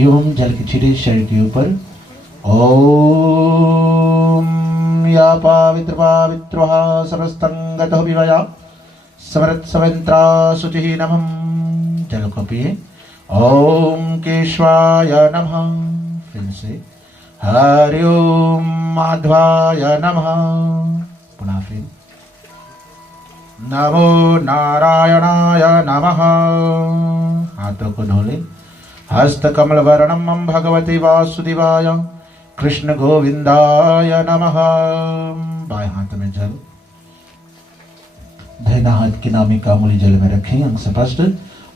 एवं जल के छिटे शरीर के ऊपर। ओम या पवित्र पवित्रः सर्वस्तंगतः विवया समृत सवंत्रा शुचिः नमः। जल को पिए। ओम केशवाय नमः। फिर से हरि ओम माधवाय नमः। पुनः फिर नमो नारायणाय नमः। हाथों को धो ले। हस्त कमल वर्णम भगवते वासुदेवाय कृष्ण गोविंदाय नमः। बाएं हाथ में जल, दाहिना हाथ की नामिका अंगुली जल में रखें। अंग स्पष्ट।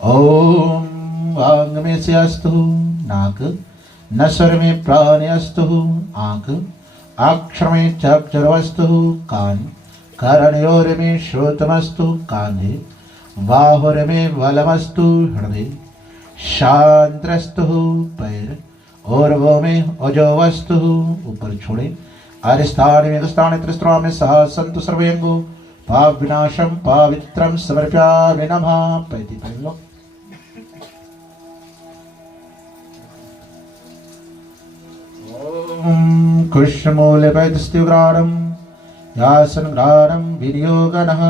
ओम वांग में से अस्तु, नाक नसर में प्राण अस्तु, आंख अक्षर में चक्षुरस्तु, कान कर्णयोर में श्रोत्रमस्तु, कांधे बाहुर में बलमस्तु, हृदय शांतस्तु, पैर और वो में अजोवस्तु, ऊपर छोड़े। अरिस्थान में स्थान त्रिस्त्रा में सह संतु सर्वेंगो पाप विनाशम पवित्रम समर्प्यामि नमः। पैती पहन लो। ओम कृष्णमूले पैतस्त्युग्राणम यासन ग्राणम विनियोगनः।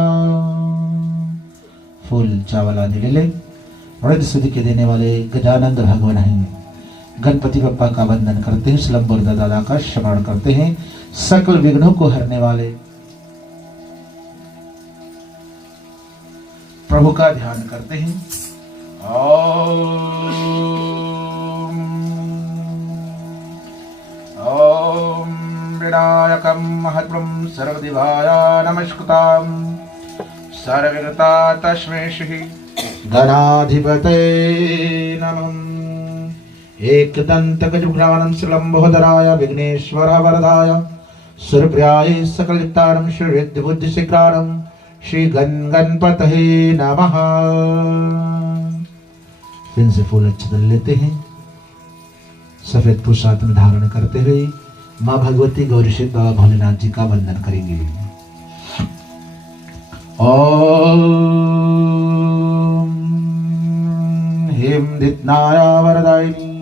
फूल चावल आदि ले ले। वृद्ध सिद्धि के देने वाले गजानंद भगवान हैं। गणपति बप्पा का वंदन करते हैं। स्लम्बर दादा का स्मरण करते हैं। सकल विघ्नों को हरने वाले प्रभु का ध्यान करते हैं। ओम विनायकं महत्वं सर्वदेवाय नमस्कृतां सर्वगता तस्मै श्री गणाधिपते नमः। एकदन्तगजभ्राणं श्रीलम्बोदराय विघ्नेश्वराय वरदाय सुरप्रियाय सकलयुक्तानं श्रीरिद्धबुद्धिशिखराणं श्री गणपतये नमः। फिर से फूल अच्छे दल लेते हैं। सफेद पोशाक में धारण करते हुए माँ भगवती गौरी शिव बाबा भोलेनाथ जी का वंदन करेंगे। ओम हेम दित्नाय वरदायिनी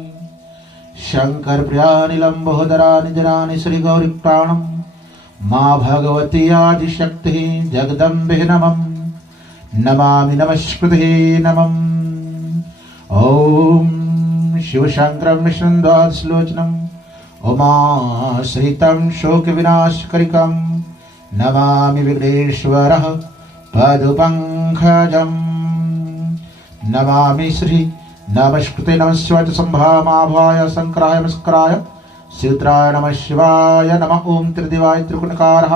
शंकर प्रियानि लंबोदरानि जनानि श्री गौरी प्राणम माँ भगवती आदिशक्ति जगदम्बे नमः। नमामि नमस्कृते नमः। ओम शिवशंकरं विष्णुद्वादशलोचनम् उमाश्रितं शोकविनाशकरिकं नमामि विघ्नेश्वरः पदपङ्कजम्। नमामि श्री नमस्कृते नमस्वाच संभामाभाय शंकराय नमस्काराय शिवत्राय नमः शिवाय नमः। ओम त्रिदेवाय त्रिगुणकारः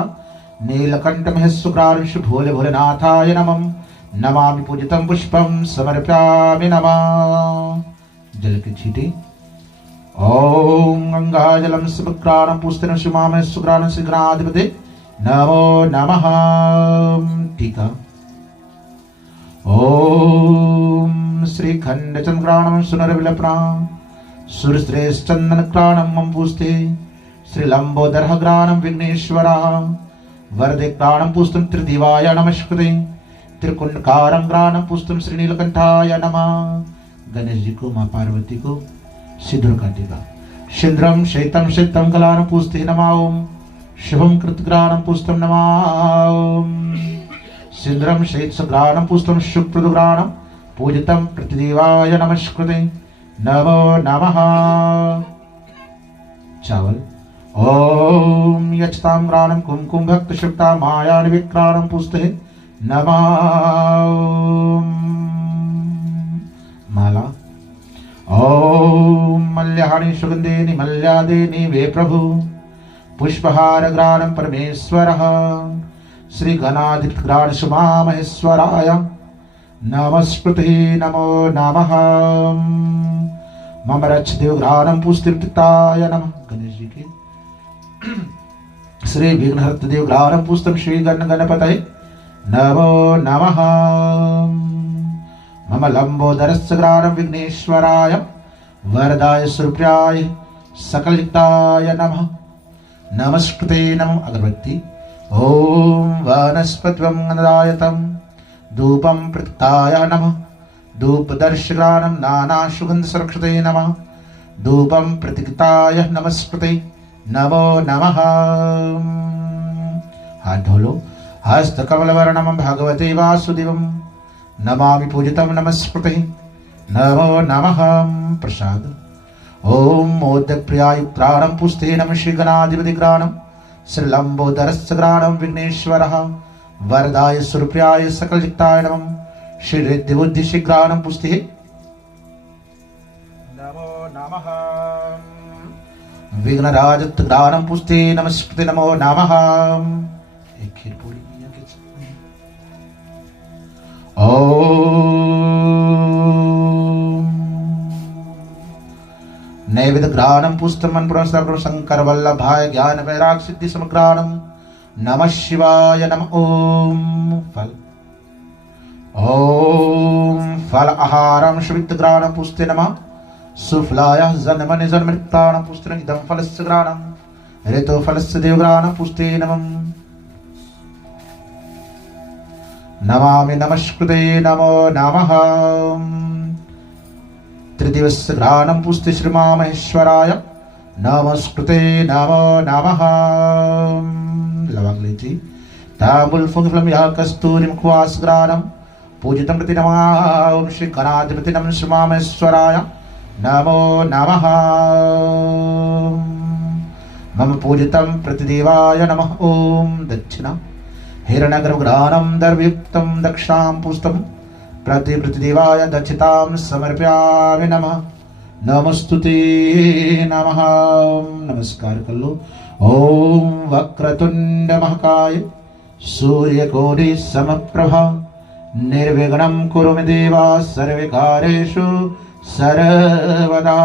नीलकण्ठमहेश्वरांश भोले भोलेनाथाय नमः। नमामि पूजितं पुष्पं समर्प्यामि नमः। जल के छींटे। ओम गंगाजलम सुग्राणं पुस्तनं शिवामय सुग्राणं श्रीगणाधिपते नमो नमः। टीका। ओम श्रीखण्डचन्द्राणं सुनरविलपनां सुरश्रेष्ठचन्दनक्राणं मम पुस्ते श्रीलम्बोदरः ग्राणं विघ्नेश्वरः वरदे ग्राणं पुस्तं त्रिदेवाय नमस्कृते त्रिकुण्डकारं ग्राणं पुस्तं श्रीनीलकण्ठाय नमः। गणेश जी को माँ पार्वती को सिंदूर का टीका। सिंद्रम शैतम शैतम कलान पुस्ते नमः। ओम शुभम कृतग्राणं पुस्तम नमः। ओम सिंद्रम शैत सग्राणं पुस्तम शुक्रदुग्राणं पूजितं प्रतिदेवाय नमस्कृते नमो नमः। चावल। ओम यच्छतां ग्राणं कुमकुम भक्त शुक्ता माया विक्राणं पुस्ते नमः। माला। ओम मल्याहानि सुगंधेनि मल्यादेनि वे प्रभु पुष्पहार ग्राणं परमेश्वरः श्री गणाधिपति ग्राण शुभा महेश्वराय नमस्कृते नमो नमः। मम रक्षदेव ग्राणं पुष्टिताय नमः। गणेश जी के श्री विघ्नहर्त देव ग्राणं पुष्टं श्री गणपतये नमो नमः। मम लंबोदरस्य ग्राणं विघ्नेश्वराय वरदाय सुरप्रियाय सकलयुक्ताय नमः। नमस्कृते नमः। अगरबत्ती। ओम वनस्पतिं गन्धायतं धूपं प्रत्याय नमः। धूपदर्शग्राणं नाना सुगंध सुरक्षते नमः। धूपं प्रतिकृताय नमस्कृते नमो नमः। हाथ धो लो। हस्तकमलवर्णं भगवते वासुदेवं नमामि पूजितं नमस्कृते नमो नमः। प्रसाद। ओम मोदकप्रियायुक्तानं पुस्ते नमः श्रीगणाधिपतिग्राणं श्रीलम्बोदरस्य ग्राणं विघ्नेश्वरः वरदाय सुरप्रियाय सकलजित्ताय नमः श्रीरिद्धिबुद्धिशीघ्राणं पुस्ते नमो नमः। विघ्नराजत्ग्राणं पुस्ते नमस्कृते नमो नमः। एक खीर पूरी नैवेद्य ग्राणं पुस्तमन पुरस्कार शंकर वल्लभाय ज्ञान वैराग सिद्धि समग्राणं नमः शिवाय नमः। ओम फल आहारं श्वित ग्राणं पुस्ते नमः सुफलाय जन्मनि जन्मृताणं पुस्ते इदं फलस्य ग्राणं ऋतु फलस्य देवग्राणं पुस्ते नमः नमामि नमस्कृते नमो नमः। त्रिदिवस्य ग्राणं पुस्ते श्रीमामहेश्वराय नमस्कृते नमो नमः। लवंग लीची तांबूल फूल या कस्तूरी मुखवास ग्राणं पूजितं प्रति नमः श्री गणाधिपति नमः श्रीमामहेश्वराय नमो नमः। मम पूजितं प्रतिदेवाय नमः। ओम दक्षिणा हिरण्यगर्भग्राणं दर्भयुक्तं दक्षां पुष्टं प्रतिदेवाय दक्षितां समर्पयामि नमः नमस्तुते नमः। नमस्कार कर लो। ओम वक्रतुंड महाकाय सूर्यकोटि समप्रभा निर्विघ्नं कुरु मे देवा सर्वकार्येषु सर्वदा।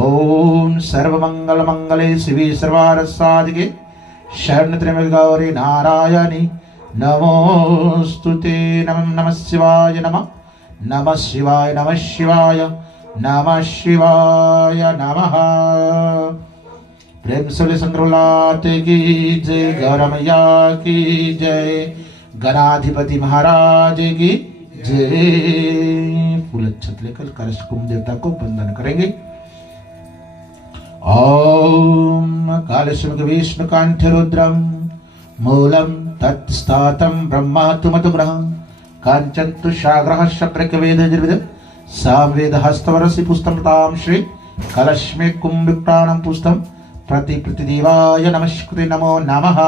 ओम सर्वमंगलमंगले शिवे सर्वार्थसाधिके शरणत्र्यंबके गौरी नारायणी नमोस्तुते। नमः शिवाय नमः नमः शिवाय नमः शिवाय नमः शिवाय नमः। प्रेम से संग्रलाते की जय गौरमैया की जय गणाधिपति महाराज की जय। फूल अक्षत लेकर कलश कुंभ देवता को वंदन करेंगे। ओम कालेश्वर विष्णु कंठ रुद्रम मूलम तत्स्थातं ब्रह्मा तुमतुग्रहं कांचन्तु शाग्रः शप्रकवेद निर्विद सामवेद हस्तवरसि पुष्टं तां श्री कलश्मे कुंभिक्तानं पुष्टं प्रतिदेवाय नमस्कृते नमो नमः।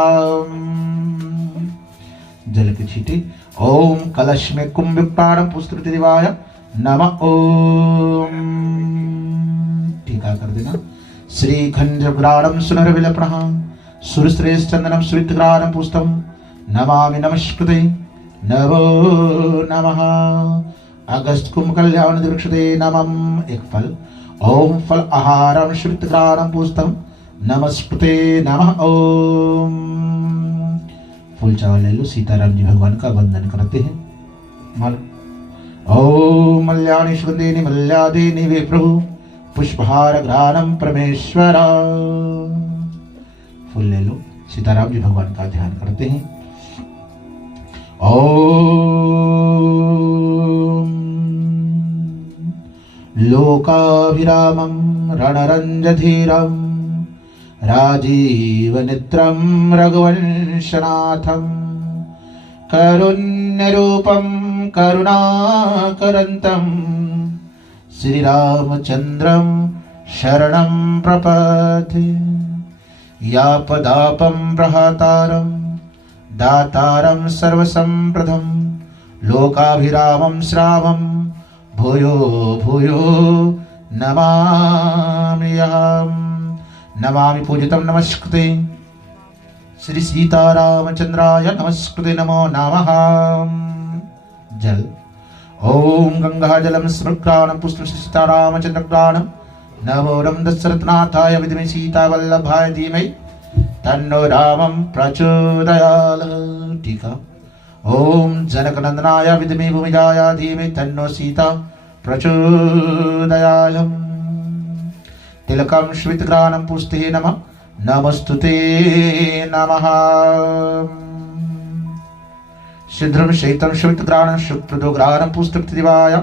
जल की छींटे। ओम कलश्मे कुंभिक्तानं पुष्टं प्रतिदेवाय नमः। ओम टीका कर देना। श्री खंजग्राणं सुनरविलपणः सुरश्रेष्ठचंदनं स्वितग्राणं पुष्टं नमामि नमस्कृते नमो नमः। अगस्त कुंभ कल्याण वृक्षते नमः। एक फल। ओम फल आहारं श्वितग्राणं पुष्टं नमस्कृते नमः। ओम फूल चावल ले लो। सीताराम जी भगवान का वंदन करते हैं। ओम मल्यानि सुगंधिनि मल्यादिनि वे प्रभु पुष्पहार ग्राणं परमेश्वर। फूल ले लो। सीताराम जी भगवान का ध्यान करते हैं। ओम लोकाभिरामं रणरंजधीरं राजीवनेत्रं रघुवंशनाथं कारुण्यरूपं करुणाकरन्तं श्रीरामचन्द्रं शरणं प्रपद्ये। यापदापं प्रहतारं दातारं सर्वसम्प्रदं लोकाभिरामं श्रावं भूयो भूयो नमाम्यहम्। नमामि पूजितं नमस्कृते श्री सीतारामचन्द्राय नमस्कृते नमो नमः। जल। ओम गंगाजलं स्मृग्राणं पुष्टं सीतारामचन्द्रग्राणं नमोरं दशरथनाथाय विद्महे सीतावल्लभाय धीमहि तन्नो रामं प्रचोदयात्। टीका। ओम जनकनंदनाय विद्महे भूमिजाय धीमहि तन्नो सीता प्रचोदयात्। तिलकं श्वेतग्राणं पुष्टे नमः नमस्तुते नमः। सिद्धं शैतं श्वेतग्राणं शुक्रदो ग्राणं पुष्टप्रतिदेवाय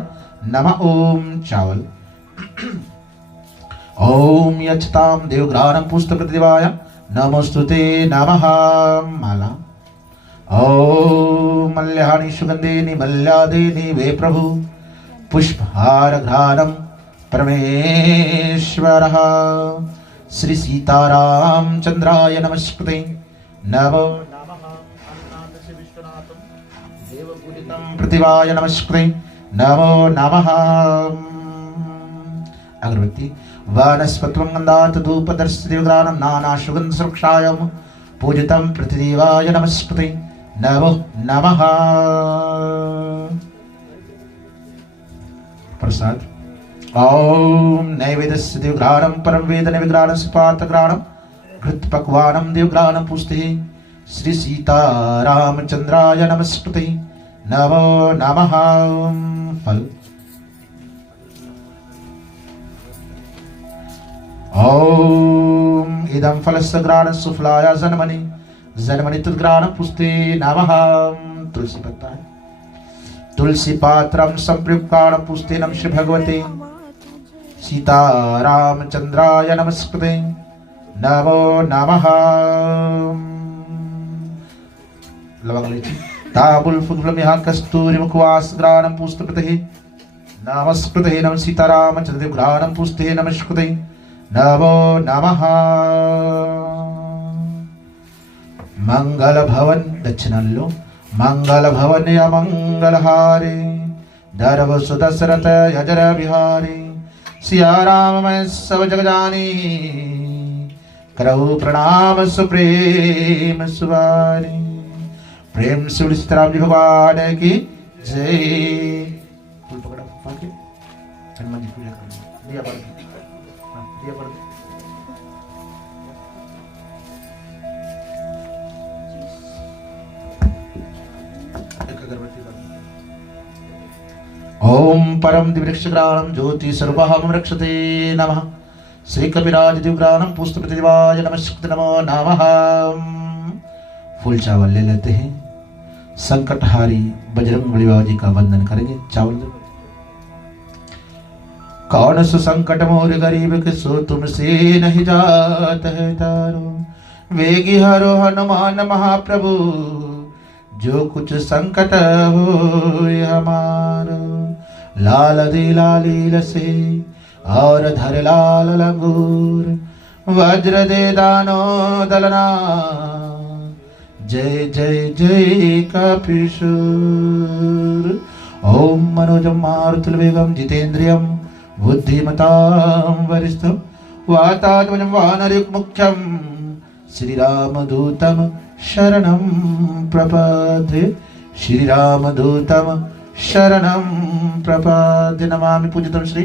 नमः। ओम चावल। ओम यच्छताम देवघ्राणं पुष्पप्रतिदेवाय नमोस्तुते नमः। माला। ओम मल्यानि सुगंधेनि मल्यादेनि वे प्रभु पुष्पहार घ्राणं परमेश्वरः। श्री सीतारामचंद्राय नमस्कृते नमो नमः। अन्नाथ विश्वनाथं देवपूजितं प्रतिवाय नमस्कृते नमो नमः। अगरबत्ती वानस्पत्वं गन्धात् धूपदर्शदेवघ्राणं नानासुगन्धसुरक्षायां पूजितं प्रतिदेवाय नमस्कृते नमो नमः। प्रसाद। ओम नैवेद्यस्य देवघ्राणं परम वेद नैवेद्यघ्राणं सुपातघ्राणं घृतपक्वानं देवघ्राणं पुष्टे श्री सीतारामचंद्राय नमस्कृते नमो नमः। फल। ओम इदं फलस्य घ्राणं सुफलाय जन्मनि जन्मनि तद्घ्राणं पुष्टे नमः। तुलसी पत्ता है। तुलसी पात्रं संप्रयुक्तां पुष्टे नमः श्री भगवते सीतारामचंद्राय नमस्कृते नमो नमः। लवंगलिचि तांबूल फुलमिहा कस्तूरी मुखवास घ्राणं पुष्पप्रतिः नमस्कृते नमः सीतारामचंद्र घ्राणं पुष्टे नमस्कृते नमो नमः। मंगल भवन दक्षिणल्लो मंगल भवन या मंगलहारे दरव सुदशरथ यजर बिहारी सिया राम मैं सब जग जानी करहु प्रणाम सुप्रेम सुवारी। प्रेम से सीताराम जी भगवान की जय। फूल पकड़ा पाके हनुमान जी पूजा करना दिया पड़ दिया पड़। ओम परम दिव्यक्षग्राणं ज्योति सर्वहम रक्षते नमः। श्री कपिराज दिव्यग्राणं पुष्पप्रतिदेवाय नमस्कृते नमो नमः। फूल चावल ले लेते हैं। संकटहारी बजरंगबली बाबा जी का वंदन करेंगे। चावल दो। कौन सो संकट मोर गरीब के सो तुमसे नहीं जात है तारो वेगी हरो हनुमान महाप्रभु जो कुछ संकट हो हमारो। लाल दे लालील से और धर लाल लंगूर वज्र दे दानो दलना जय जय जय कपीशूर। ओम मनोजम मारुतवेगम जितेन्द्रियम बुद्धिमतां वरिष्ठं वातात्मजं वानरयुक्मुख्यं श्रीरामदूतं शरणं प्रपद्ये श्रीरामदूतं शरणं प्रपद्ये। नमामि पूजितं श्री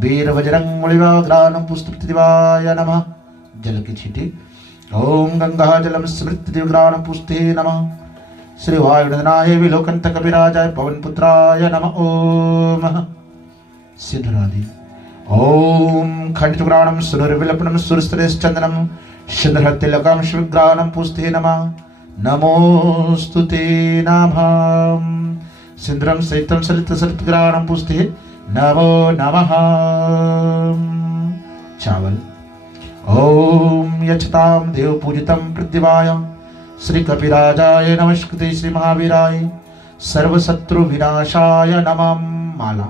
वीरबजरंगबलिघ्राणं पुष्पप्रतिदेवाय नमः। जल की छींटे। ओम गंगा जलम स्मृत दिव्यघ्राणं पुष्टे नमः। श्री वायुनंदनाय विलोकंत कपिराजाय पवनपुत्राय नमः। ओम सिद्धरादि। ओम खंडचुग्राणं सुरविलपनं सुरस्त्रेश्चंदनं सिद्धहतिलकं शिवग्राणं पुष्टे नमः। नमोस्तुते नाभां सिंद्रं सहितं सलित सलितग्राणं पुष्टे नमो नमः। चावल। ओम यच्छतां देव पूजितं प्रतिदेवाय श्री कपिराजाय नमस्कृते श्री महावीराय सर्वशत्रु विनाशाय नमः। माला।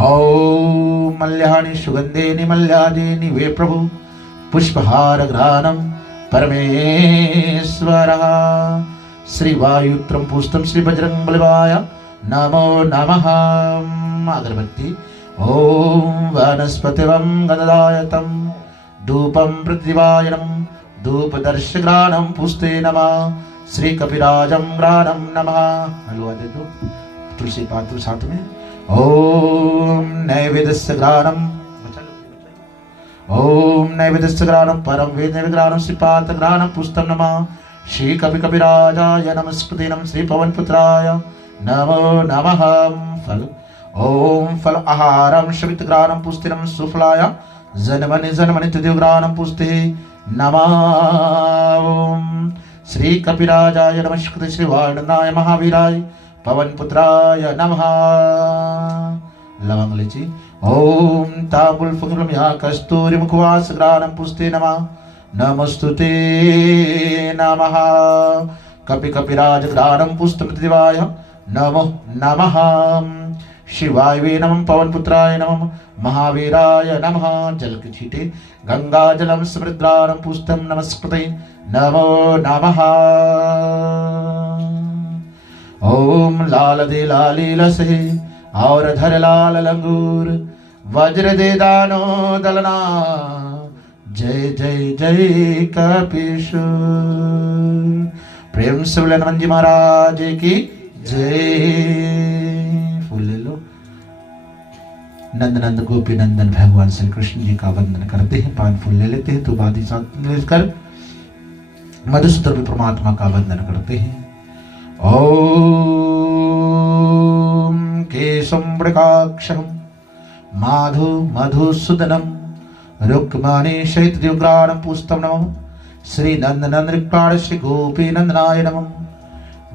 ओम मल्यानि सुगंधेनि मल्यादेनि वे प्रभु पुष्पहार घ्राणं परमेश्वरः। श्री वायुत्रं पुष्टं श्री बजरंगबलिवाय नमो नमः। अगरबत्ती। ओम वनस्पतिवं गन्धदायतं धूपं प्रतिदिवायनं धूपदर्शघ्राणं पुष्टे नमः। श्री कपिराजं घ्राणं नमः। हलवा दे दो। तुलसी पात्र साथ में। ओम नैवेद्यस्य घ्राणं ओम नैवेद्यस्य घ्राणं परम वेद नैवेद्यघ्राणं श्रीपात घ्राणं पुष्टं नमः। श्री कपिराजाय नमस्कृते नमः। श्री पवनपुत्राय नमो नमः। फल। ओम फल आहारं श्वेतघ्राणं पुष्टे नमः। सुफलाय जन्मनि जन्मनि तदेवघ्राणं पुष्टे नमः। ओम श्री कपिराजाय नमस्कृते श्री वायुनंदनाय महावीराय पवनपुत्राय नमः। लवंग लिचि। ओम ताम्बूलफलम या कस्तूरी मुखवास ग्राणम पुष्टे नमः नमस्तुते नमः कपि कपिराज ग्राणम पुष्टम दिवाय नमो नमः शिवाय वे नमः पवनपुत्राय नमः महावीराय नमः जल के छीटे गंगा जलम समृद्राणम पुष्टम नमस्कृते नमो नमः ओम लाल दे लाली लसे और धर लाल लंगूर वज्र दे दानो दलना जय जय जय कपीशूर। प्रेम से बोले हनुमान जी महाराज की जय। फूल ले लो। नंद नंद गोपी नंदन भगवान श्री कृष्ण जी का वंदन करते हैं, पान फूल ले लेते हैं, तो बादी साथ लेकर मधुसूदन भी परमात्मा का वंदन करते हैं। ओम केशं मृगाक्षं माधु मधुसूदनम रुक्माणी शैत्यग्राणं पुष्टम नमः श्री नंदनंद्रिप्राण श्री गोपी नंदनाय नमः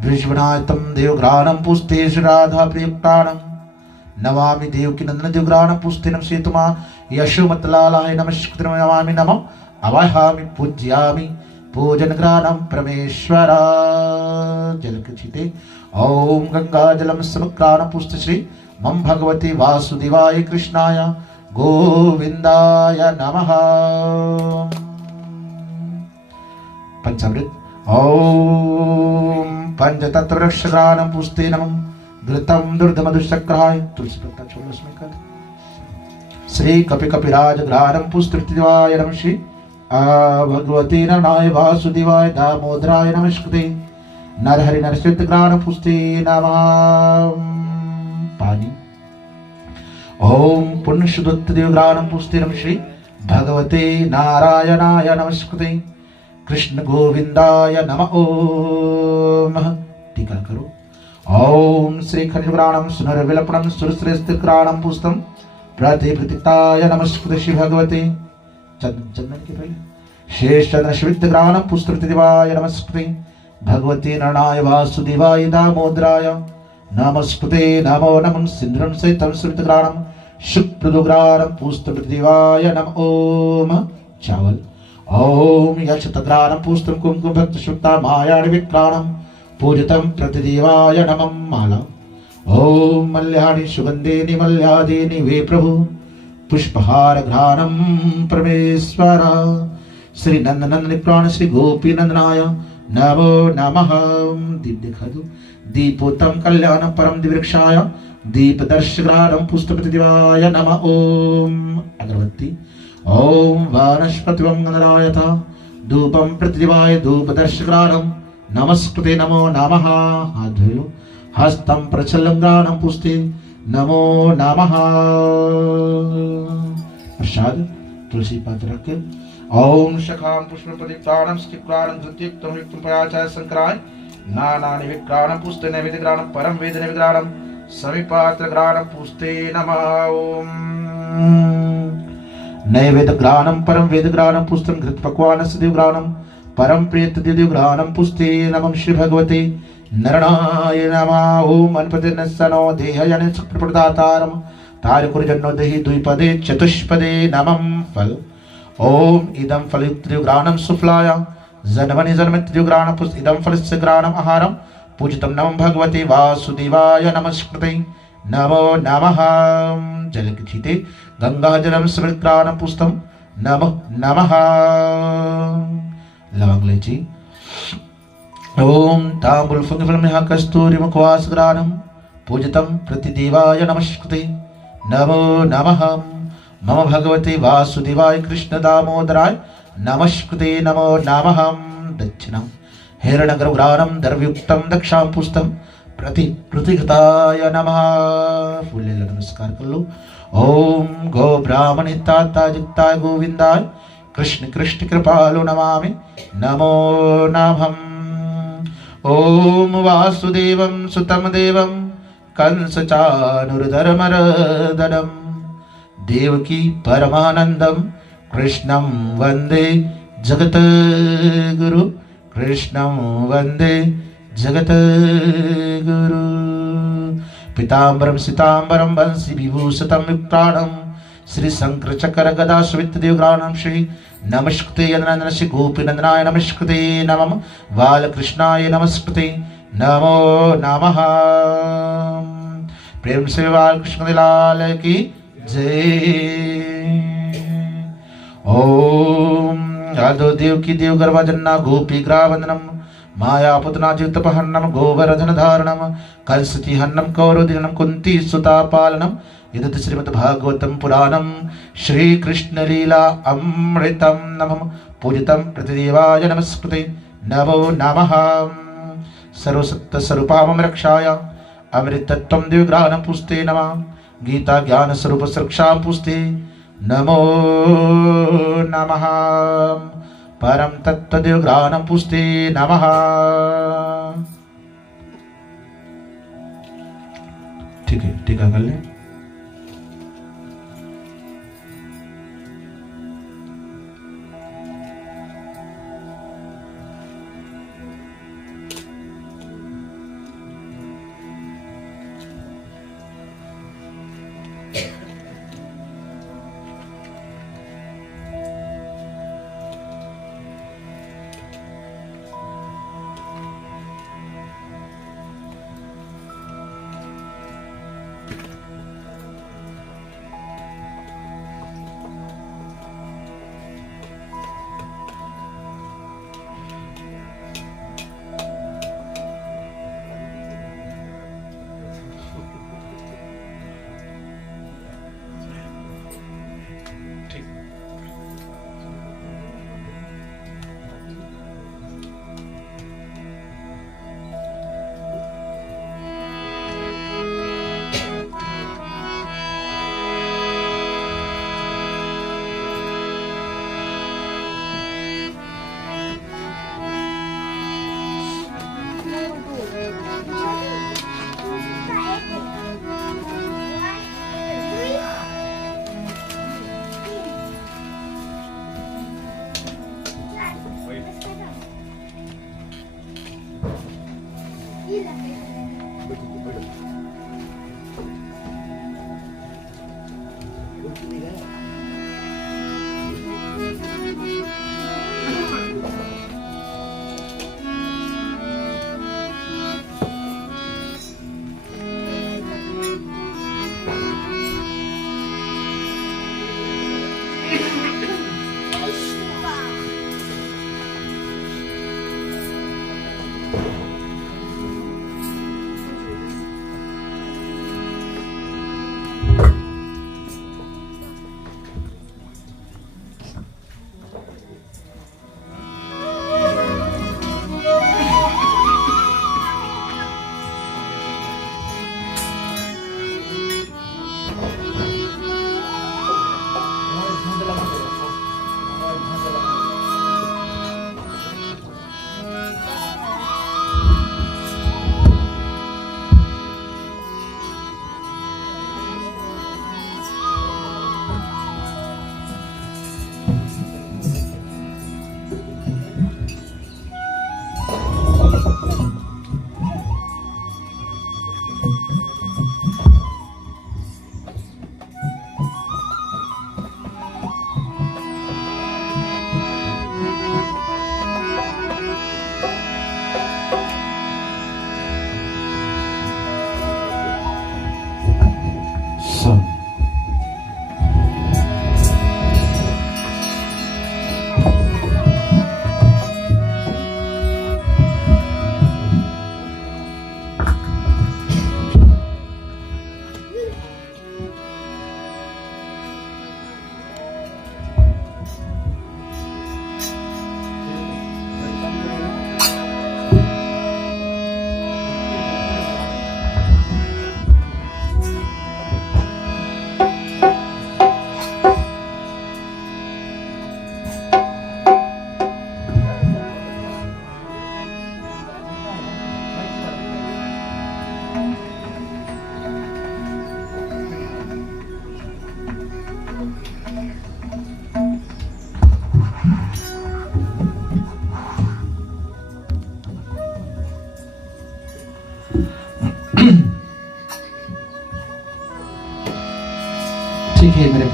विश्वनाथम देवग्राणं पुष्टे श्री राधा प्रियप्राणं नमामि देवकी नंदन देवग्राणं पुष्टिनं सेतुमा यशोमतलालाय नमस्कृते नमामि नमः अवहामि पूज्यामि पूजन ग्राणं परमेश्वरा। जल के छीटे ओम गंगा जलम समग्राणं पुष्ट श्री मम भगवती वासुदेवाय कृष्णाय गोविंदाय नमः। पंचामृत ओम पंचतत्वृक्षग्राणं पुष्टे नमः घृतम दुर्धमधुशक्राय तुलसी पत्ता छोड़ो उसमें कर श्री कपि कपिराज ग्राणं पुष्टिवाय नमः श्री भगवती नरनाय वासुदेवाय दामोदराय नमस्कृते नरहरि नरसिद्ध ग्राणं पुष्टे नमः। पानी ओम पुण्यशुद्धदेव ग्राणं पुष्टे नमः श्री भगवते नारायणाय नमस्कृते कृष्ण गोविंदाय नमः। ओम टीका करो ओम श्री खनिग्राणं सुनरविलपणं सुरश्रेष्ठग्राणं पुष्टं प्रतिप्रतिताय नमस्कृते श्री भगवते चंदन के पहले शेष चंद्र श्वित ग्राणं पुष्टप्रतिदेवाय नमस्कृते भगवते नरनाय वासुदेवाय दामोदराय नमस्कृते नमो नमः सिंधुरं सहितं श्वित ग्राणं शुक्प्रदुग्राणं पुष्टप्रतिदेवाय नमः। ओम चावल ओम यक्षतग्राणं पुष्टं कुंकुम भक्त शुक्ता मायाणि विक्राणं पूजितं प्रतिदेवाय नमः। माला ओम मल्याणि सुगंधेनि मल्यादीनि वे प्रभु पुष्पहार घ्राणं परमेश्वर श्री नंदनंदन प्राण श्री गोपी नंदनाय नमो नमः। दीप दिखा दो दीपोत्तम कल्याणं परम दिवृक्षाय दीपदर्शग्राणं पुष्पप्रतिदेवाय नमः। ओम अगरबत्ती ओम वानस्पतिवं गणरायता धूपं प्रतिदेवाय धूपदर्शग्राणं नमस्कृते नमो नमः। हाथ धो लो हस्तं प्रचलं ग्राणं पुष्टे नमो नमः। प्रसाद तुलसी पात्र रख के ओम शखां पुष्पप्रदीप्ताणं स्टिप्राणं धृत्युक्तं युक्तं पयाचार्य शंकराय नानानि विक्राणं पुष्टे नैवेद्य ग्राणं परम वेद नैवेद्य ग्राणं समिपात्र ग्राणं पुष्टे नमः। ओम नैवेद्य ग्राणं परम वेद ग्राणं पुष्टं घृत पक्वानस्य देव ग्राणं परम प्रियत देव ग्राणं पुष्टे नमः श्री भगवते नरनाय नमः। ओम अनपते नसनो देहयने सुप्रदातारम तारकुरजन्नो देहि द्विपदे चतुष्पदे नमः। फल ओम इदं फलयुक्त ग्राणं सुफलाय जन्मनि जन्मति ग्राणं पुष्ट इदं फलस्य ग्राणं आहारं पूजितं नमः भगवते वासुदेवाय नमस्कृते नमो नमः। जल के छीटे गंगा जलम समृद्राणं पुष्टं नमो नमः। लवंग इलायची ओम ताम्बूलफलमिह कस्तूरी मुखवास ग्राणं पूजितं प्रतिदेवाय नमस्कृते नमो नमः। मम भगवते वासुदेवाय कृष्ण दामोदराय नमस्कृते नमो नमः। दक्षिणं हिरण्यगर्भग्राणं दर्वयुक्तं दक्षां पुष्टं प्रतिघृताय नमः। फूल ले लो नमस्कार कर लो। ओम गो ब्राह्मण हिताय जिताय गोविंदाय कृष्ण कृष्ण कृपालो नमामि नमो नमः। ओम वासुदेवं सुतं देवं कंसचानुरधरमर्दनं देवकी परमानंदं कृष्णं वंदे जगद्गुरु कृष्णं वंदे जगद्गुरु। पीताम्बरं सीताम्बरं वंशी विभूषितं विप्राणं श्री शंकर चक्र गदा सुवित देवग्राणम श्री नमस्कृते यदनंदन श्री गोपी नंदनाय नमस्कृते नमः बालकृष्णाय नमस्कृते नमो नमः। प्रेम से बालकृष्ण लाल की जय। ओम यादव देव की देव गर्भजन्ना गोपी ग्रावंदनम माया पुतना जीवतपहरणम गोवर्धन धारणम कलसति हन्नम कौरवदिनम कुंती सुता पालनम इदत श्रीमद्भागवतम पुराणम श्री कृष्ण लीला अमृतम नमः पूजितम प्रतिदेवाय नमस्कृते नमो नमः। सर्वसत्य स्वरूपामं रक्षाय अमृतत्वं दिव्यग्रहणं पुस्ते नमः गीता ज्ञान स्वरूप सुरक्षा पुस्ते नमो नमः। परम तत्व दिव्यग्रहणं पुस्ते नमः। ठीक है, टीका कर लें।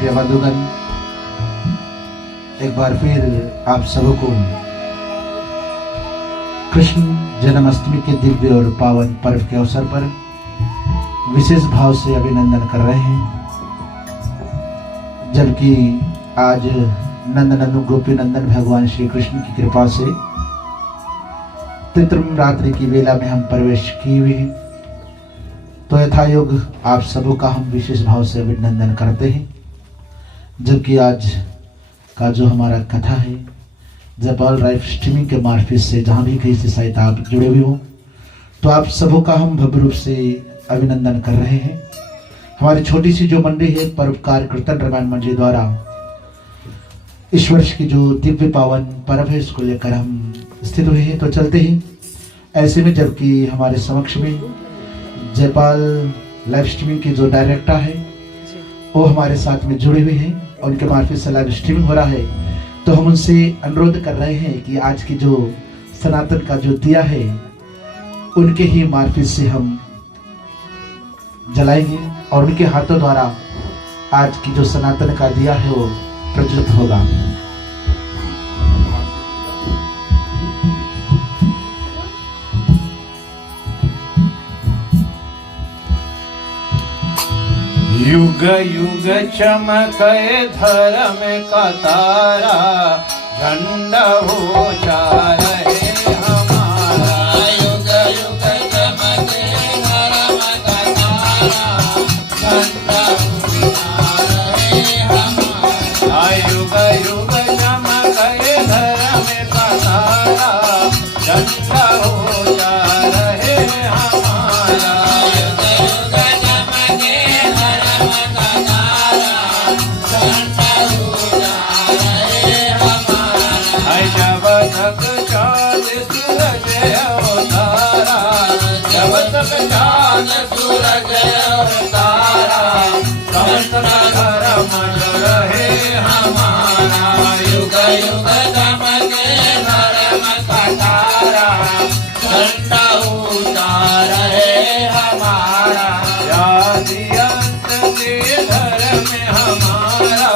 प्रिय बंधुगण, एक बार फिर आप सबको कृष्ण जन्माष्टमी के दिव्य और पावन पर्व के अवसर पर विशेष भाव से अभिनंदन कर रहे हैं। जबकि आज नंदनंदन गोपी नंदन भगवान श्री कृष्ण की कृपा से त्रित्रम रात्रि की वेला में हम प्रवेश किए हुए हैं, तो यथायोग आप सबों का हम विशेष भाव से अभिनंदन करते हैं। जबकि आज का जो हमारा कथा है, जयपाल लाइव स्ट्रीमिंग के मार्फत से जहाँ भी कहीं से शायद आप जुड़े हुए हो, तो आप सबों का हम भव्य रूप से अभिनंदन कर रहे हैं। हमारी छोटी सी जो मंडली है, परोपकार कीर्तन रामायण मंडली द्वारा इस वर्ष की जो दिव्य पावन पर्व है, इसको लेकर हम स्थित हुए हैं। तो चलते हैं ऐसे में, जबकि हमारे समक्ष में जयपाल लाइव स्ट्रीमिंग के जो डायरेक्टर है वो हमारे साथ में जुड़े हुए हैं और उनके मार्फत से लाइव स्ट्रीमिंग हो रहा है। तो हम उनसे अनुरोध कर रहे हैं कि आज की जो सनातन का जो दिया है उनके ही मार्फत से हम जलाएंगे और उनके हाथों द्वारा आज की जो सनातन का दिया है वो प्रज्वलित होगा। युग युग चमके धर्म का तारा, झंडा ऊंचा रहे हमारा। युग युग चमके धर्म का तारा, झंडा ऊंचा रहे हमारा। युग युग चमके धर्म का तारा, झंडा ऊंचा रहे हमारा। जब तक चाँद सूरज अवतारा, जब तक चाँद सूरज अवतारा, तब तक धर्म रहे हमारा। युग युग चमके धर्म का तारा, झंडा ऊंचा रहे हमारा। आदि अंत से धर्म हमारा,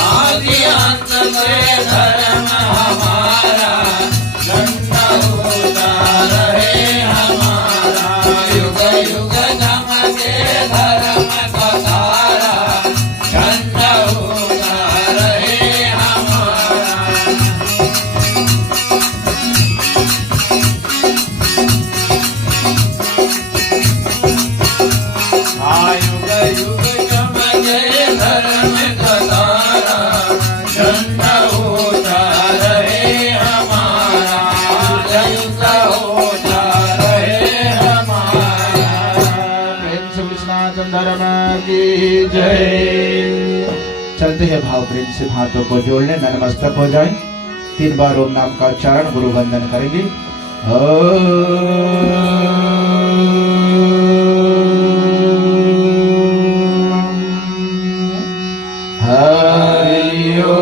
आदि अंत से धर्म हमारा, झंडा ऊंचा रहे हमारा। युग युग चमके धर्म का तारा, झंडा ऊंचा रहे हमारा। युग युग चमके धर्म का तारा, झंडा ऊंचा रहे हमारा, झंडा ऊंचा रहे हमारा। प्रेम से कृष्णानंद धर्म की जय। चलते हैं भाव प्रेम से हाथों को जोड़ने, नतमस्तक हो जाए। 3 बार ओम नाम का उच्चारण गुरु वंदन करेंगे। हरि ओम।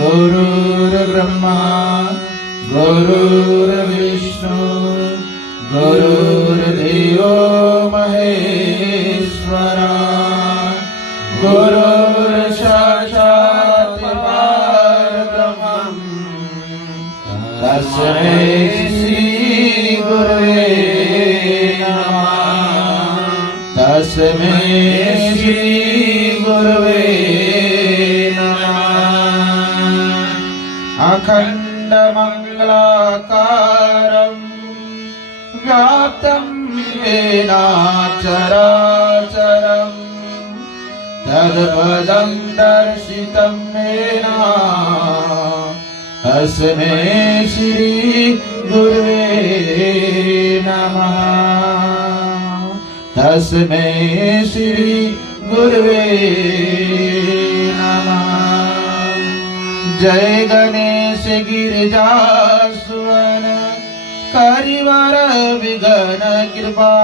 गुरुर्ब्रह्मा गुरुर्विष्णु गुरुर्देवो महेश्वरा, गुरुर्साक्षात् परब्रह्मम्, तस्मै श्री गुरुवे नमः, तस्मै श्री गुरुवे नमः। अखंड मंगलाकारं व्याप्तं येन चराचरं, तत्पदं दर्शितं येन तस्मै श्री गुरुवे नमः, तस्मै श्री गुरुवे नमः। जय गणेश गिरिजासुवन करिवर विघ्न कृपा,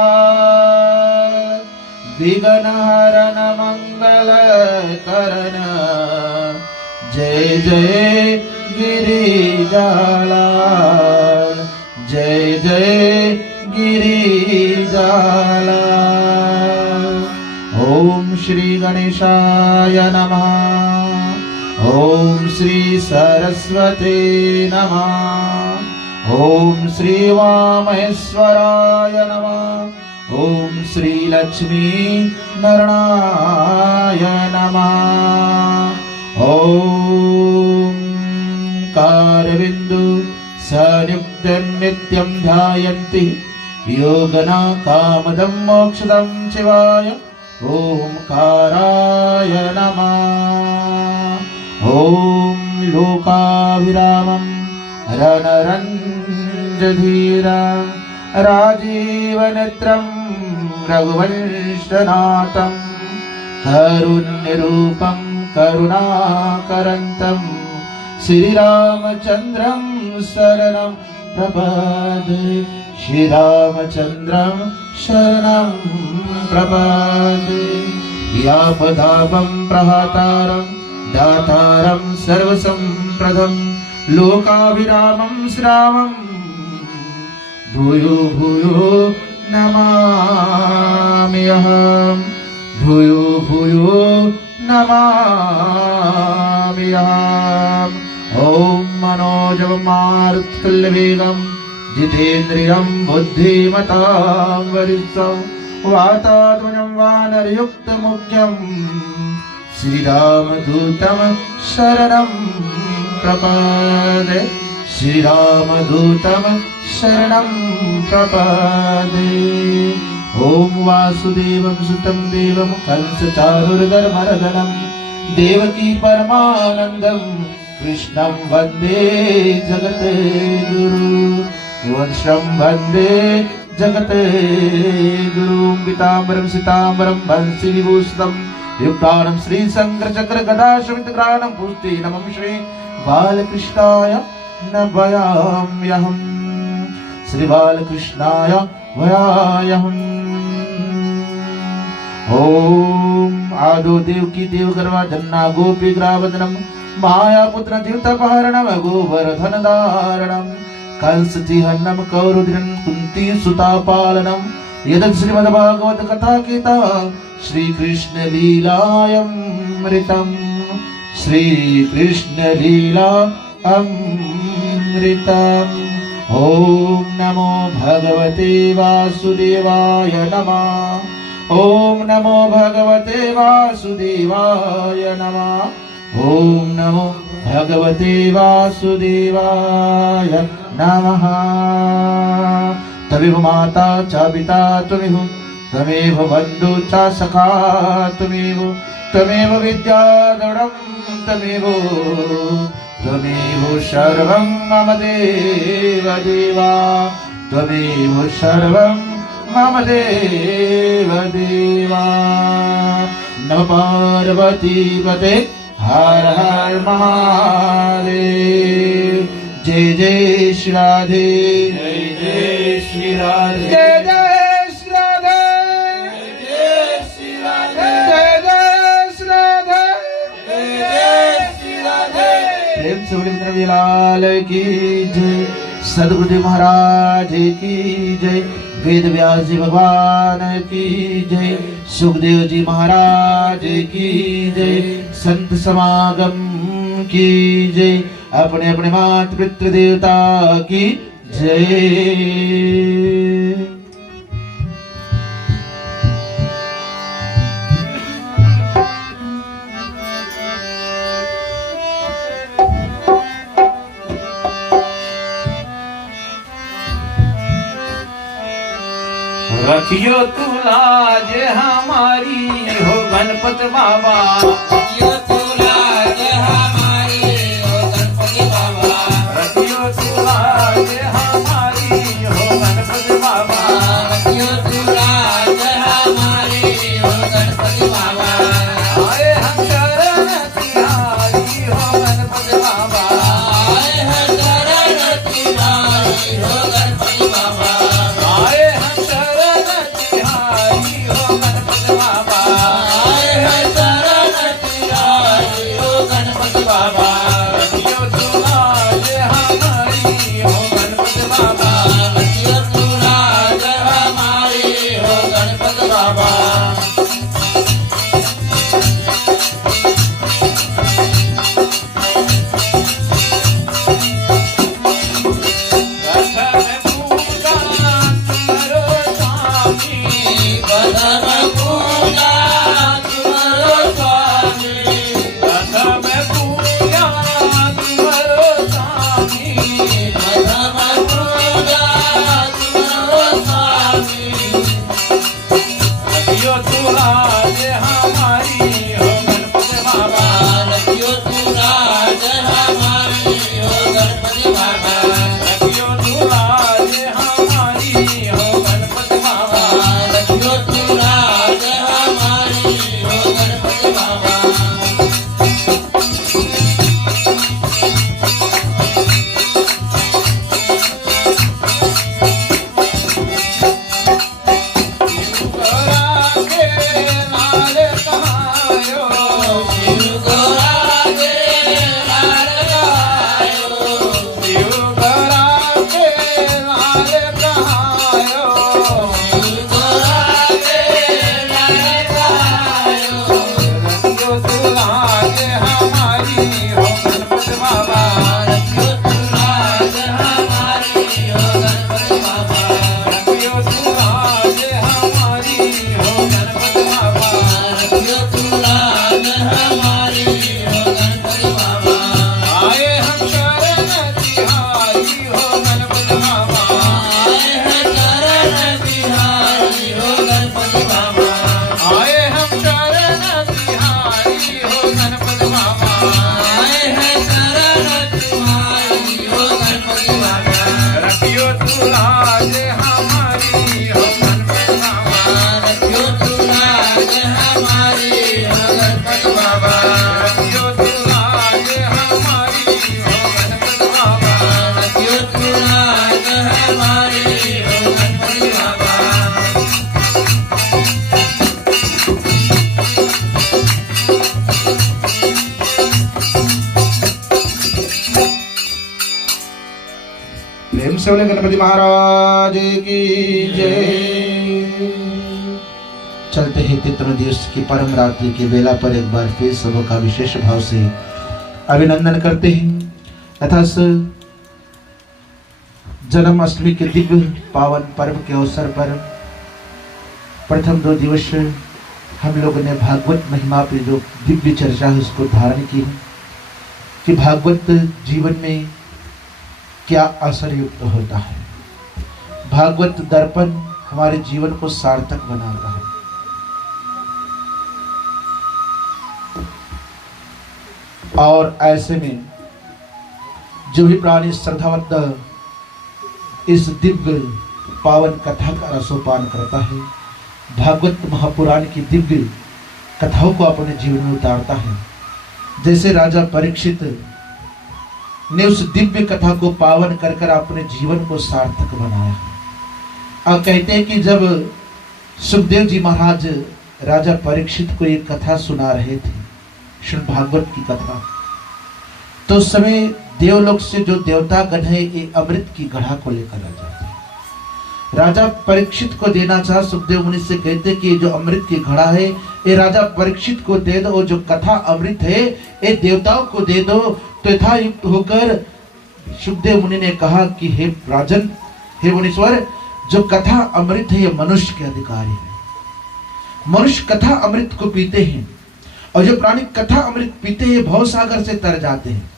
विघ्न हरन मंगल करण जय जय गिरिजालाल, जय जय गिरिजालाल। ओम श्री गणेशाय नमः, ओम श्री सरस्वती नमः, ओम श्री वामेश्वराय नमः, ओम श्री लक्ष्मी नारायणाय नमः। ओम कारबिंदु संयुक्तं नित्यं ध्यायन्ति योगना कामदं मोक्षदं शिवाय ओंकाराय नमः। ओम लोकाभिरामं रणरञ्जधीरं राजीवनेत्रं रघुवंशनाथं कारुण्यरूपं करुणाकरन्तं श्रीरामचन्द्रं शरणं प्रपद्ये, श्रीरामचन्द्रं शरणं प्रपद्ये। यापदापं प्रहतारं दातारं सर्वसम्प्रदं लोकाभिरामं श्रावं भूयो भूयो नमाम्यहम्, भूयो भूयो नमाम्यहम्। ॐ मनोजवं मारुततुल्यवेगं जितेन्द्रियं बुद्धिमतां वरिष्ठं वातात्मजं वानरयुक्तमुख्यं श्रीरामदूतं शरणं प्रपद्ये, श्रीरामदूतं शरणं प्रपद्ये। ओम वासुदेवं सुतं देवं कंसचारुर्धर्मरदनं देवकी परमानन्दं कृष्णं वन्दे जगद्गुरु, वंशं वन्दे जगद्गुरुं। पीताम्बरं सीताम्बरं वंशी विभूषितं युक्तानं श्रीशङ्करचक्रगदाश्रमितग्राणं पुष्टि नमं श्री बालकृष्णाय नमयाम्यहम्, श्री बालकृष्णाय वयायहम्। ओम आदो देवकी देवगर्वा जन्ना गोपी ग्रावदनम मायापुत्र तीर्थपहरणम गोवर्धन धारणम कंसचिहन्नम कौरुद्रन कुंती सुतापालनम यदत् श्रीमद्भागवत कथा गीता श्री कृष्ण लीलायमृतम, श्री कृष्ण लीला अमृतम। ओम नमो भगवते वासुदेवाय नमः, ओम नमो भगवते वासुदेवाय नमः, ओम नमो भगवते वासुदेवाय नमः। तमेव माता च पिता त्वमेव, तमेव बन्धु च सखा त्वमेव, तमेव विद्याधरं त्वमेव, त्वमेव सर्वं मम देव देवा, त्वमेव सर्वं मम देव देवा। नमः पार्वती पते हर हर महादेव। जय जय श्री राधे, जय जय श्री राधे, जय जय श्री राधे, जय श्री राधे, जय जय श्री राधे, जय श्री राधे। प्रेम से बोले लाल की जय, सद्गुरुदेव महाराज की जय, वेद व्यास जी भगवान की जय, सुखदेव जी महाराज की जय, संत समागम की जय, अपने अपने मात पितृ देवता की जय। रखियो तू लाज हमारी हो गणपत बाबा, रखियो तू लाज हमारी हो गणपति बाबा, रखियो तू लाज हमारी हो गणपति बाबा, रखियो तू लाज हमारी हो गणपति बाबा। आए हम शरण तिहारी हो गणपति बाबा, आए हम शरण तिहारी हो गणपति बाबा, आए हम शरण तिहारी हो गणपति बाबा, आए हम शरण तिहारी हो गणपति बाबा। प्रेम से बोले गणपति महाराज की जय। चलते हैं तित्र दिवस की परम रात्रि की बेला पर एक बार फिर सबका विशेष भाव से अभिनंदन करते हैं तथा जन्माष्टमी के दिव्य पावन पर्व के अवसर पर प्रथम 2 दिवस हम लोगों ने भागवत महिमा पे जो दिव्य चर्चा है उसको धारण की है कि भागवत जीवन में क्या असर युक्त होता है। भागवत दर्पण हमारे जीवन को सार्थक बनाता है। और ऐसे में जो भी प्राणी श्रद्धावत इस दिव्य पावन कथा का रसोपान करता है, भागवत महापुराण की दिव्य कथाओं को अपने जीवन में उतारता है। जैसे राजा परीक्षित ने उस दिव्य कथा को पावन कर कर अपने जीवन को सार्थक बनाया। और कहते हैं कि जब सुखदेव जी महाराज राजा परीक्षित को एक कथा सुना रहे थे, श्रीमद् भागवत की कथा, तो उस समय देवलोक से जो देवतागण है ये अमृत की घड़ा को लेकर आ जाते हैं। राजा परीक्षित को देना चाह सुखदेव मुनि से कहते कि जो अमृत की घड़ा है ये राजा परीक्षित को दे दो, जो कथा अमृत है ये देवताओं को दे दो। तो यथायुक्त होकर सुखदेव मुनि ने कहा कि हे राजन, हे मुनीश्वर, जो कथा अमृत है ये मनुष्य के अधिकारी है। मनुष्य कथा अमृत को पीते हैं और जो प्राणी कथा अमृत पीते हैं भव सागर से तर जाते हैं।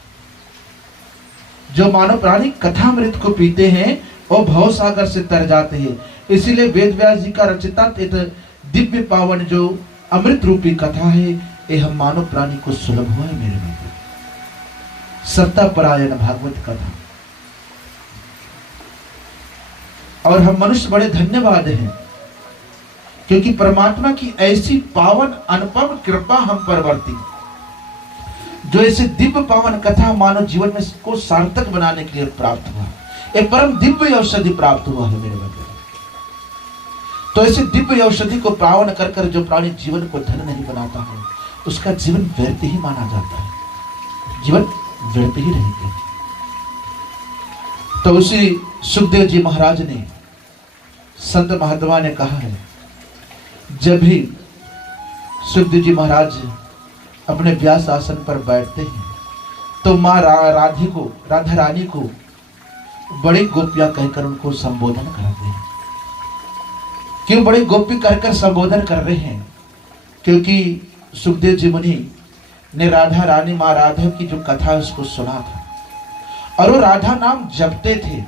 जो मानव प्राणी कथा अमृत को पीते हैं और भव सागर से तर जाते हैं। इसीलिए वेद व्यास जी का रचिता दिव्य पावन जो अमृत रूपी कथा है ये हम मानव प्राणी को सुलभ हुआ है। मेरे मित्र, सत्ता परायण भागवत कथा, और हम मनुष्य बड़े धन्यवाद हैं क्योंकि परमात्मा की ऐसी पावन अनुपम कृपा हम पर बरती, जो ऐसे दिव्य पावन कथा मानव जीवन में को सार्थक बनाने के लिए प्राप्त हुआ। एक परम दिव्य औषधि प्राप्त हुआ है मेरे बच्चे। तो ऐसे दिव्य औषधि को पावन कर कर जो प्राणी जीवन को धन नहीं बनाता है उसका जीवन व्यर्थ ही माना जाता है, जीवन व्यर्थ ही रहते हैं। तो उसी सुखदेव जी महाराज ने, संत महात्मा ने कहा है, जब भी सुखदेव जी महाराज अपने व्यास आसन पर बैठते हैं तो माँ राधा रानी को बड़ी गोपियां कहकर उनको संबोधन करते हैं। क्यों बड़ी गोपी कहकर संबोधन कर रहे हैं? क्योंकि सुखदेव जी मुनि ने राधा रानी माँ राधा की जो कथा है उसको सुना था और वो राधा नाम जपते थे।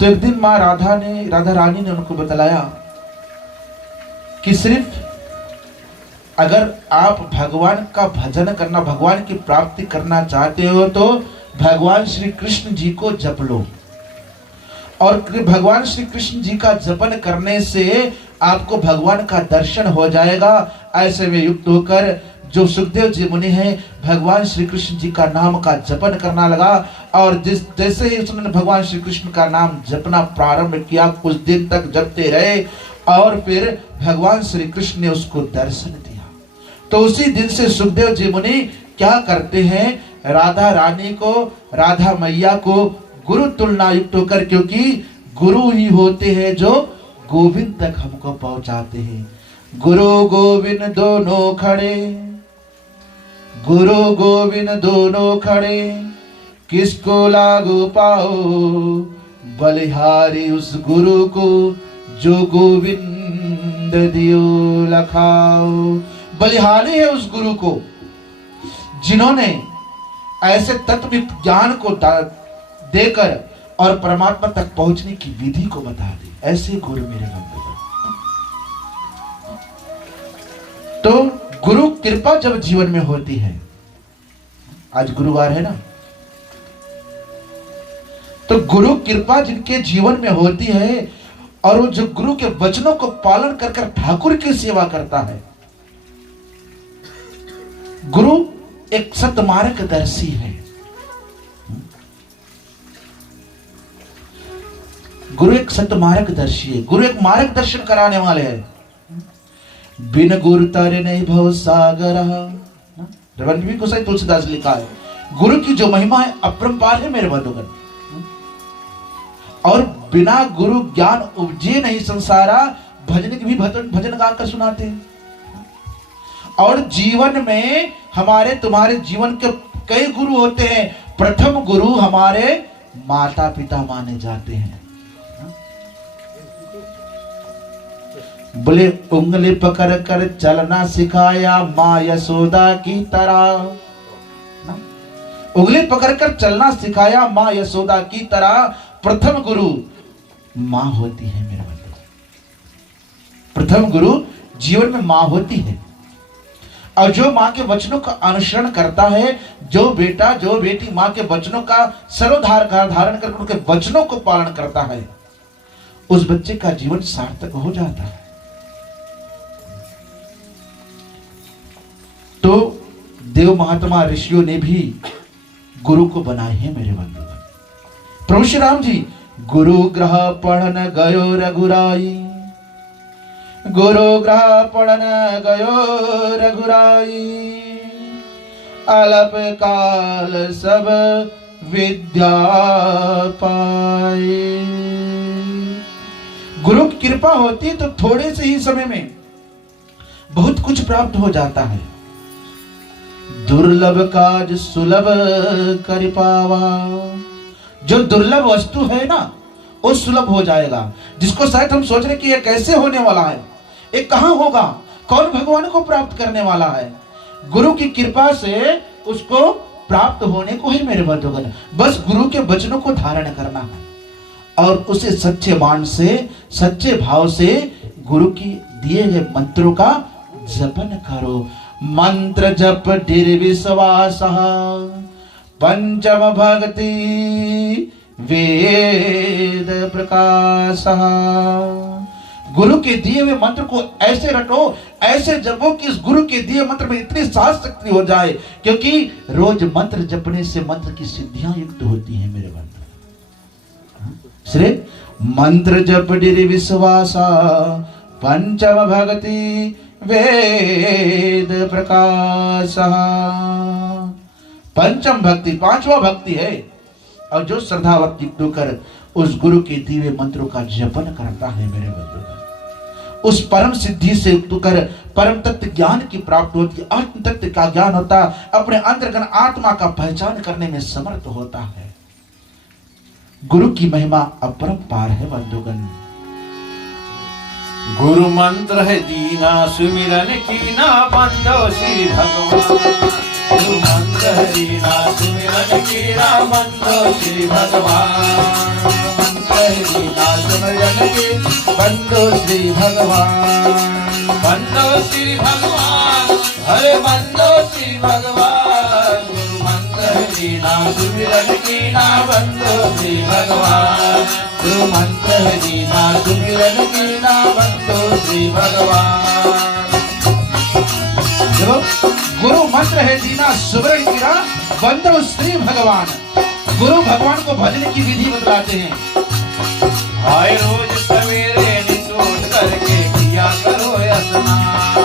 तो एक दिन माँ राधा रानी ने उनको बतलाया कि सिर्फ अगर आप भगवान का भजन करना, भगवान की प्राप्ति करना चाहते हो तो भगवान श्री कृष्ण जी को जप लो, और भगवान श्री कृष्ण जी का जपन करने से आपको भगवान का दर्शन हो जाएगा। ऐसे में युक्त होकर जो सुखदेव जी मुनि हैं भगवान श्री कृष्ण जी का नाम का जपन करना लगा, और जैसे ही उसने भगवान श्री कृष्ण का नाम जपना प्रारंभ किया, कुछ दिन तक जपते रहे और फिर भगवान श्री कृष्ण ने उसको दर्शन दिया। तो उसी दिन से सुखदेव जी मुनि क्या करते हैं, राधा रानी को, राधा मैया को गुरु तुलना युक्त होकर, क्योंकि गुरु ही होते हैं जो गोविंद तक हमको पहुंचाते हैं। गुरु गोविंद दोनों खड़े, गुरु गोविंद दोनों खड़े, किसको लागू पाओ, बलिहारी उस गुरु को जो गोविंद दियो लखाओ। बलिहारी है उस गुरु को जिन्होंने ऐसे तत्व ज्ञान को देकर और परमात्मा तक पहुंचने की विधि को बता दी। ऐसे गुरु मेरे बंधुगण। तो गुरु कृपा जब जीवन में होती है, आज गुरुवार है ना, तो गुरु कृपा जिनके जीवन में होती है और वो जो गुरु के वचनों को पालन कर कर ठाकुर की सेवा करता है, गुरु एक सतमार्गदर्शी है। गुरु एक सतमार्गदर्शी है, गुरु एक मार्गदर्शन कराने वाले हैं। बिन गुरु तारे नहीं भव सागर, रविंद्र गोसाई तुलसीदास लिखा है। गुरु की जो महिमा है अपरंपार है मेरे बंधुगण। और बिना गुरु ज्ञान उपजे नहीं संसारा, भजन की भी भजन गाकर सुनाते हैं। और जीवन में हमारे तुम्हारे जीवन के कई गुरु होते हैं। प्रथम गुरु हमारे माता पिता माने जाते हैं। बोले उंगली पकड़ कर चलना सिखाया माँ यशोदा की तरह। उंगली पकड़कर चलना सिखाया माँ यशोदा की तरह। प्रथम गुरु माँ होती है मेरे बंधु। प्रथम गुरु जीवन में माँ होती है। और जो माँ के वचनों का अनुसरण करता है, जो बेटा जो बेटी माँ के वचनों का धारण करके उनके वचनों को पालन करता है, उस बच्चे का जीवन सार्थक हो जाता है। तो देव महात्मा ऋषियों ने भी गुरु को बनाए हैं मेरे बंधुगण। प्रभु श्री राम जी गुरु ग्रह पढ़न गयो रघुराई, गुरु ग्रह पढ़न गयो रघुराई, अल्प काल सब विद्या पाए। गुरु की कृपा होती तो थोड़े से ही समय में बहुत कुछ प्राप्त हो जाता है। दुर्लभ काज सुलभ कर पावा। जो दुर्लभ वस्तु है ना, वो सुलभ हो जाएगा। जिसको शायद हम सोच रहे कि ये कैसे होने वाला है, ये कहां होगा, कौन भगवान को प्राप्त करने वाला है, गुरु की कृपा से उसको प्राप्त होने को है मेरे बंधुगण। बस गुरु के वचनों को धारण करना है और उसे सच्चे मान से, सच्चे भाव से गुरु की दिए गए मंत्रों का जपन करो। मंत्र जप ढिर विश्वास, पंचम भक्ति वेद प्रकाश। गुरु के दिए हुए मंत्र को ऐसे रटो, ऐसे जपो कि इस गुरु के दिए मंत्र में इतनी साध शक्ति हो जाए, क्योंकि रोज मंत्र जपने से मंत्र की सिद्धियां युक्त होती हैं मेरे बंधु। श्री मंत्र जप ढिर विश्वास, पंचम भक्ति वेद प्रकाश। पंचम भक्ति, पांचवा भक्ति है। और जो श्रद्धा भक्ति कर उस गुरु के दिव्य मंत्रों का जपन करता है मेरे बंधु, उस परम सिद्धि से युक्त कर परम तत्व ज्ञान की प्राप्ति होती है। आत्म तत्व का ज्ञान होता, अपने अंतर्गत आत्मा का पहचान करने में समर्थ होता है। गुरु की महिमा अपरंपार है बंधुगण। गुरु मंत्र है दीना सुमिरन कीना बंदो श्री भगवान। गुरु मंत्र है दीना सुमिरन कीना बंदो श्री भगवान। मंत्र है दीना सुमिरन की बंदो श्री भगवान। बंदो श्री भगवान, हरे बंदो श्री भगवान। गुरु मंत्र है दीना सुमिरन कीना बंदो श्री भगवान। गुरु मंत्र है दीना सुमिरन कीना बंदो श्री भगवान। गुरु मंत्र है दीना सुमिरन कीना बंदो श्री भगवान। गुरु भगवान को भजन की विधि बतलाते हैं। आए रोज सवेरे नित्य करके किया करो स्नान।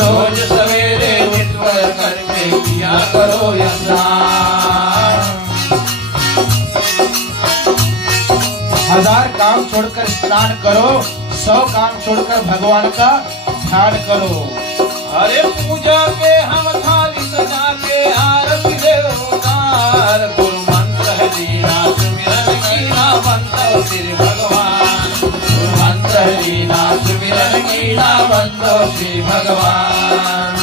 रोज सवेरे नित्य करके किया करो स्नान। 1000 काम छोड़कर स्नान करो, 100 काम छोड़कर भगवान का ध्यान करो। अरे पूजा के हम थाली सजा के आरती दे उतार। गुरु मंत्र है दीना सुमिरन कीना बंदो श्री भगवान। गुरु मंत्र है दीना सुमिरन कीना बंदो श्री भगवान।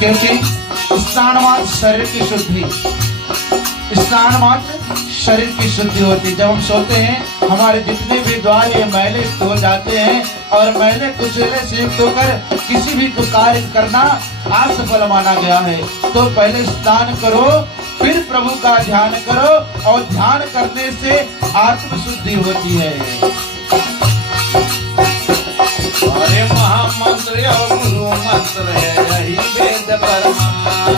क्योंकि स्नान मात्र शरीर की शुद्धि, स्नान मात्र शरीर की शुद्धि होती। जब हम सोते हैं हमारे जितने भी द्वार ये मैले हो जाते हैं और मैले कुचले से युक्त होकर किसी भी कार्य करना असफल माना गया है। तो पहले स्नान करो, फिर प्रभु का ध्यान करो और ध्यान करने से आत्म शुद्धि होती है। अरे महामंत्र और गुरु मंत्र है यही वेद प्रमाण।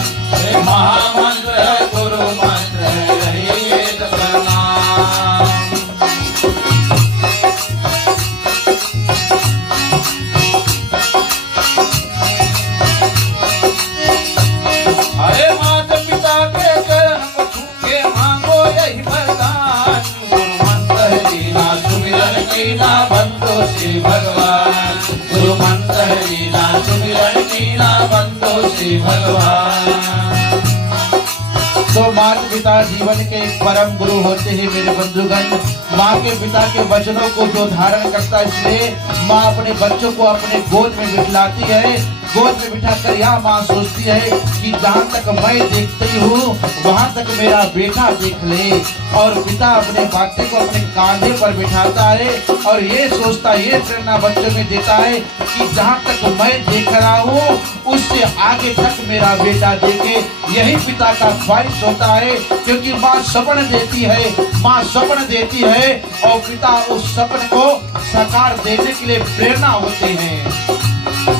महामंत्र है गुरु मंत्र है यही वेद प्रमाण। कीना बंदो श्री भगवान। तो माता पिता जीवन के परम गुरु होते हैं मेरे बंधुगण। माँ के पिता के वचनों को जो धारण करता है, इसलिए माँ अपने बच्चों को अपने गोद में बिठलाती है। गोद में बिठाकर यह माँ सोचती है कि जहाँ तक मैं देखती हूँ वहां तक मेरा बेटा देख ले। और पिता अपने बाटे को अपने कांधे पर बिठाता है और ये सोचता, ये प्रेरणा बच्चों में देता है कि जहाँ तक मैं देख रहा हूँ उससे आगे तक मेरा बेटा देखे। यही पिता का ख्वाहिश होता है, क्योंकि माँ सपन देती है, माँ सपन देती है और पिता उस सपन को साकार देने के लिए प्रेरणा होते हैं।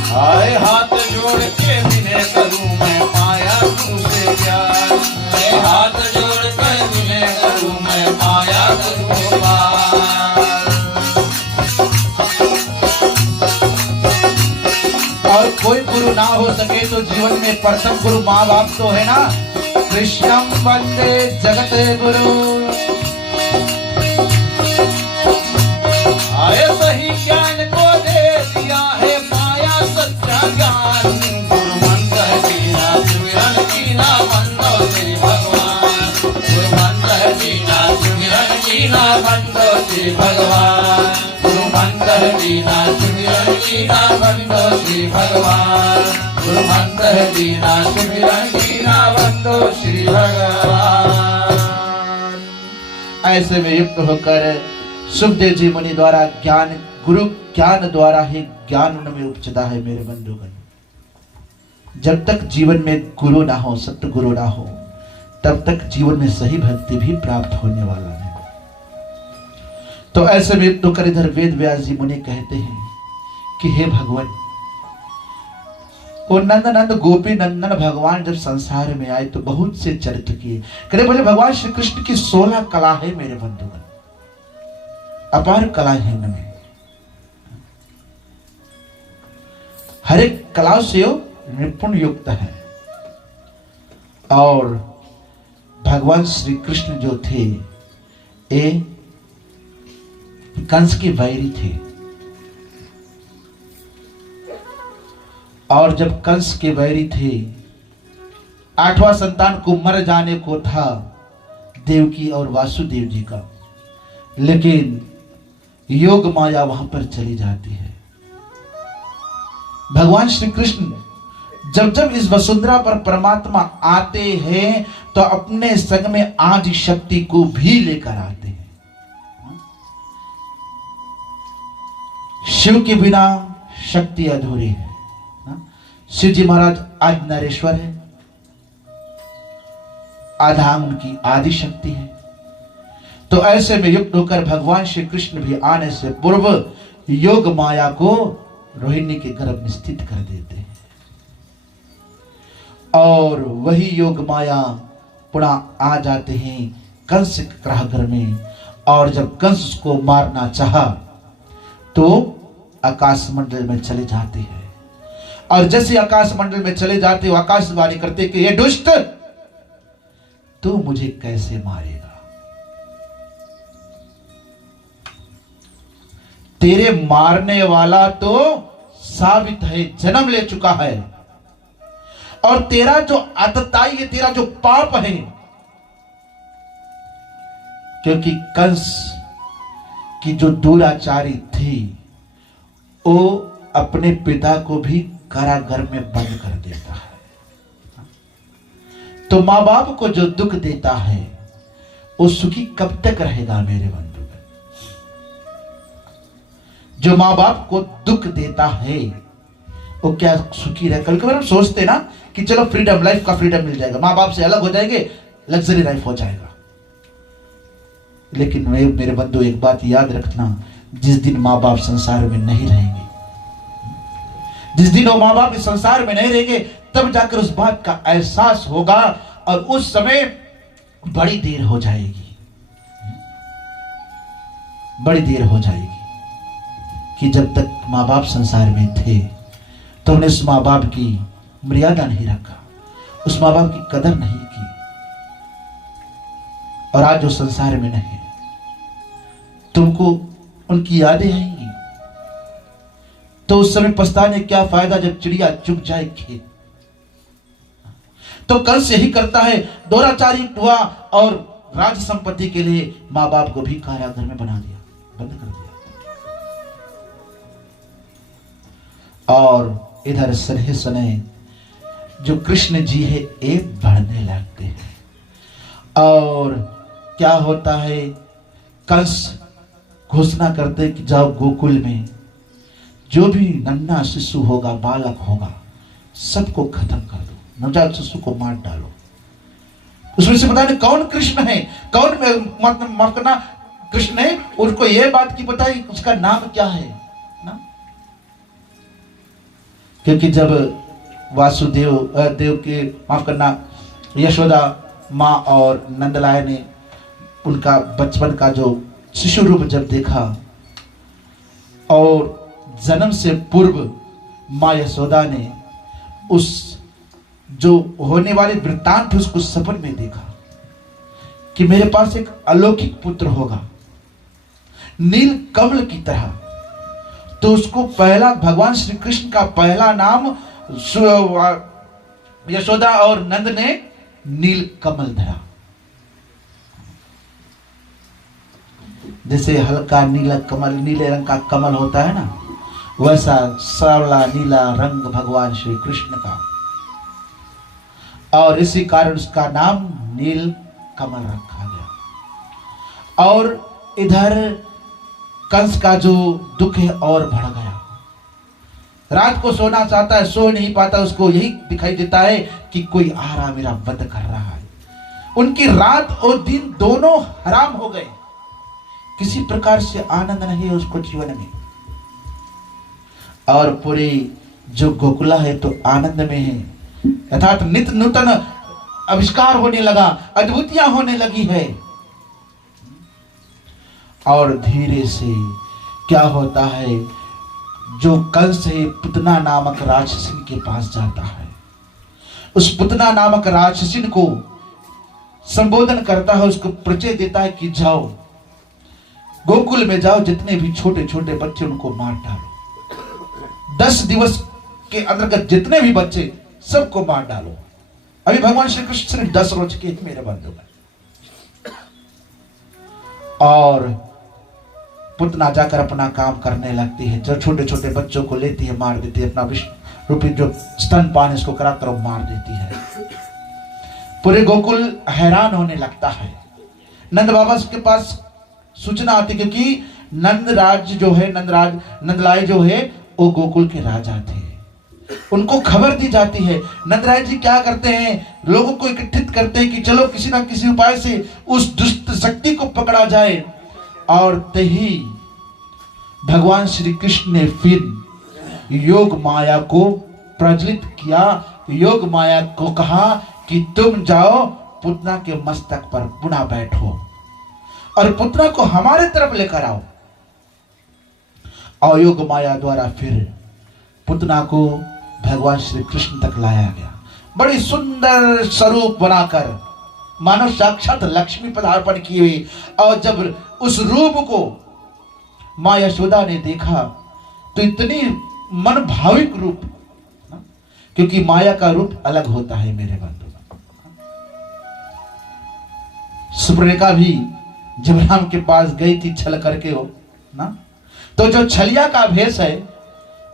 हाय हाथ जोड़ के विनय करूं मैं पाया तुझसे प्यार। मैं हाथ जोड़ के विनय करूं मैं पाया तुझको पार। और कोई गुरु ना हो सके तो जीवन में प्रथम गुरु माँ बाप तो है ना। कृष्णम वंदे जगत गुरु। आए सही ज्ञान को दे दिया है माया सच्चा ज्ञान। गुरु मंत्र कीना सुमिरन कीना बंदो श्री भगवान। गुरु मंत्र कीना सुमिरन कीना बंदो श्री भगवान। गुरु मंत्र कीना सुमिरन कीना बंदो श्री भगवान। गुरु मंत्र कीना सुमिरन कीना बंदो श्री भगवान। ऐसे में युक्त होकर सुखदेव जी मुनि द्वारा ज्ञान, गुरु ज्ञान द्वारा ही ज्ञान उनमें उपजता है मेरे बंधुगण। जब तक जीवन में गुरु ना हो, सत्य गुरु ना हो, तब तक जीवन में सही भक्ति भी प्राप्त होने वाला नहीं। तो ऐसे में युक्त होकर इधर वेद व्यास जी मुनि कहते हैं कि हे भगवान, वो नंद गोपी नंदन भगवान जब संसार में आए तो बहुत से चरित्र किए। करे बोले भगवान श्री कृष्ण की 16 कला है मेरे बंधुगण, अपार कला है इनमें। हर एक कला से निपुण युक्त है। और भगवान श्री कृष्ण जो थे ये कंस के वैरी थे। और जब कंस के वैरी थे, 8वां संतान को मर जाने को था देवकी और वासुदेव जी का, लेकिन योग माया वहां पर चली जाती है। भगवान श्री कृष्ण जब जब इस वसुंधरा पर परमात्मा आते हैं तो अपने संग में आदि शक्ति को भी लेकर आते हैं। शिव के बिना शक्ति अधूरी है। शिव जी महाराज आदि नरेश्वर है, आधा उनकी आदि शक्ति है। तो ऐसे में युक्त होकर भगवान श्री कृष्ण भी आने से पूर्व योग माया को रोहिणी के गर्भ में स्थित कर देते हैं। और वही योग माया पुनः आ जाते हैं कंस के कारागृह में। और जब कंस को मारना चाहा तो आकाश मंडल में चले जाते हैं। और जैसे आकाश मंडल में चले जाते हो आकाशवाणी करते कि ये दुष्ट, तू मुझे कैसे मारेगा? तेरे मारने वाला तो साबित है, जन्म ले चुका है। और तेरा जो आतताई है, तेरा जो पाप है, क्योंकि कंस की जो दुराचारी थी वो अपने पिता को भी कारागार में बंद कर देता है। तो मां बाप को जो दुख देता है वो सुखी कब तक रहेगा मेरे बंधुगण? जो मां बाप को दुख देता है वो क्या सुखी रहे? कल कभी हम सोचते ना कि चलो फ्रीडम, लाइफ का फ्रीडम मिल जाएगा, मां बाप से अलग हो जाएंगे, लग्जरी लाइफ हो जाएगा। लेकिन मेरे बंधु एक बात याद रखना, जिस दिन मां बाप संसार में नहीं रहेंगे, जिस दिन वो मां बाप इस संसार में नहीं रहेंगे, तब जाकर उस बात का एहसास होगा। और उस समय बड़ी देर हो जाएगी, बड़ी देर हो जाएगी कि जब तक मां बाप संसार में थे तो उन्हें उस मां बाप की मर्यादा नहीं रखा, उस मां बाप की कदर नहीं की। और आज जो संसार में नहीं, तुमको उनकी यादें आएंगी, तो उस समय पछताने क्या फायदा जब चिड़िया चुग जाए खेत। तो कंस यही करता है, दोराचारी हुआ और राज संपत्ति के लिए मां बाप को भी कारागार में बना दिया, बंद कर दिया। और इधर सने सने जो कृष्ण जी है ये बढ़ने लगते हैं। और क्या होता है, कंस घोषणा करते कि जाओ गोकुल में जो भी नन्हा शिशु होगा, बालक होगा, सबको खत्म कर दो, नवजात शिशु को मार डालो। उसमें से पता नहीं कौन कृष्ण है, कौन माफ करना कृष्ण है, उनको यह बात की पता है उसका नाम क्या है ना। क्योंकि जब वासुदेव देव के माफ करना यशोदा माँ और नंदलाय ने उनका बचपन का जो शिशु रूप जब देखा और जन्म से पूर्व माँ यशोदा ने उस जो होने वाले वृत्तांत उसको सपन में देखा कि मेरे पास एक अलौकिक पुत्र होगा नील कमल की तरह। तो उसको पहला भगवान श्री कृष्ण का पहला नाम यशोदा और नंद ने नील कमल धरा। जैसे हल्का नीला कमल, नीले रंग का कमल होता है ना, वैसा सावला नीला रंग भगवान श्री कृष्ण का, और इसी कारण उसका नाम नील कमल रखा गया। और इधर कंस का जो दुख है और बढ़ गया। रात को सोना चाहता है, सो नहीं पाता, उसको यही दिखाई देता है कि कोई आ रहा मेरा वध कर रहा है। उनकी रात और दिन दोनों हराम हो गए, किसी प्रकार से आनंद नहीं उसको जीवन में। और पूरी जो गोकुला है तो आनंद में है, अर्थात नित्य नूतन आविष्कार होने लगा, अद्भुतियां होने लगी है। और धीरे से क्या होता है, जो कंस है पुतना नामक राक्षसिन के पास जाता है, उस पुतना नामक राक्षसिन को संबोधन करता है, उसको परिचय देता है कि जाओ गोकुल में जाओ, जितने भी छोटे छोटे बच्चे उनको मार डालो, 10 दिवस के अंतर्गत जितने भी बच्चे सबको मार डालो। अभी भगवान श्री कृष्ण सिर्फ 10 रोज के मेरे बंधु हैं। और पुतना जाकर अपना काम करने लगती है, जो छोटे छोटे बच्चों को लेती है, मार देती है, अपना विष्णु रूपी जो स्तनपान इसको कराकर वो मार देती है। पूरे गोकुल हैरान होने लगता है। नंद बाबा के पास सूचना आती, क्योंकि नंदराज जो है, नंदलाय जो है वो गोकुल के राजा थे, उनको खबर दी जाती है। नंदराय जी क्या करते हैं, लोगों को इकट्ठित करते हैं कि चलो किसी ना किसी उपाय से उस दुष्ट शक्ति को पकड़ा जाए। और तही भगवान श्री कृष्ण ने फिर योग माया को प्रज्वलित किया, योग माया को कहा कि तुम जाओ पुतना के मस्तक पर पुनः बैठो और पुतना को हमारे तरफ लेकर आओ। और योग माया द्वारा फिर पुतना को भगवान श्री कृष्ण तक लाया गया, बड़ी सुंदर स्वरूप बनाकर, मानो साक्षात लक्ष्मी पदार्पण की हुई। और जब उस रूप को मां यशोदा ने देखा तो इतनी मन भाविक रूप, क्योंकि माया का रूप अलग होता है मेरे बंधु। सुपर्णिका भी जब राम के पास गई थी छल करके हो ना, तो जो छलिया का भेष है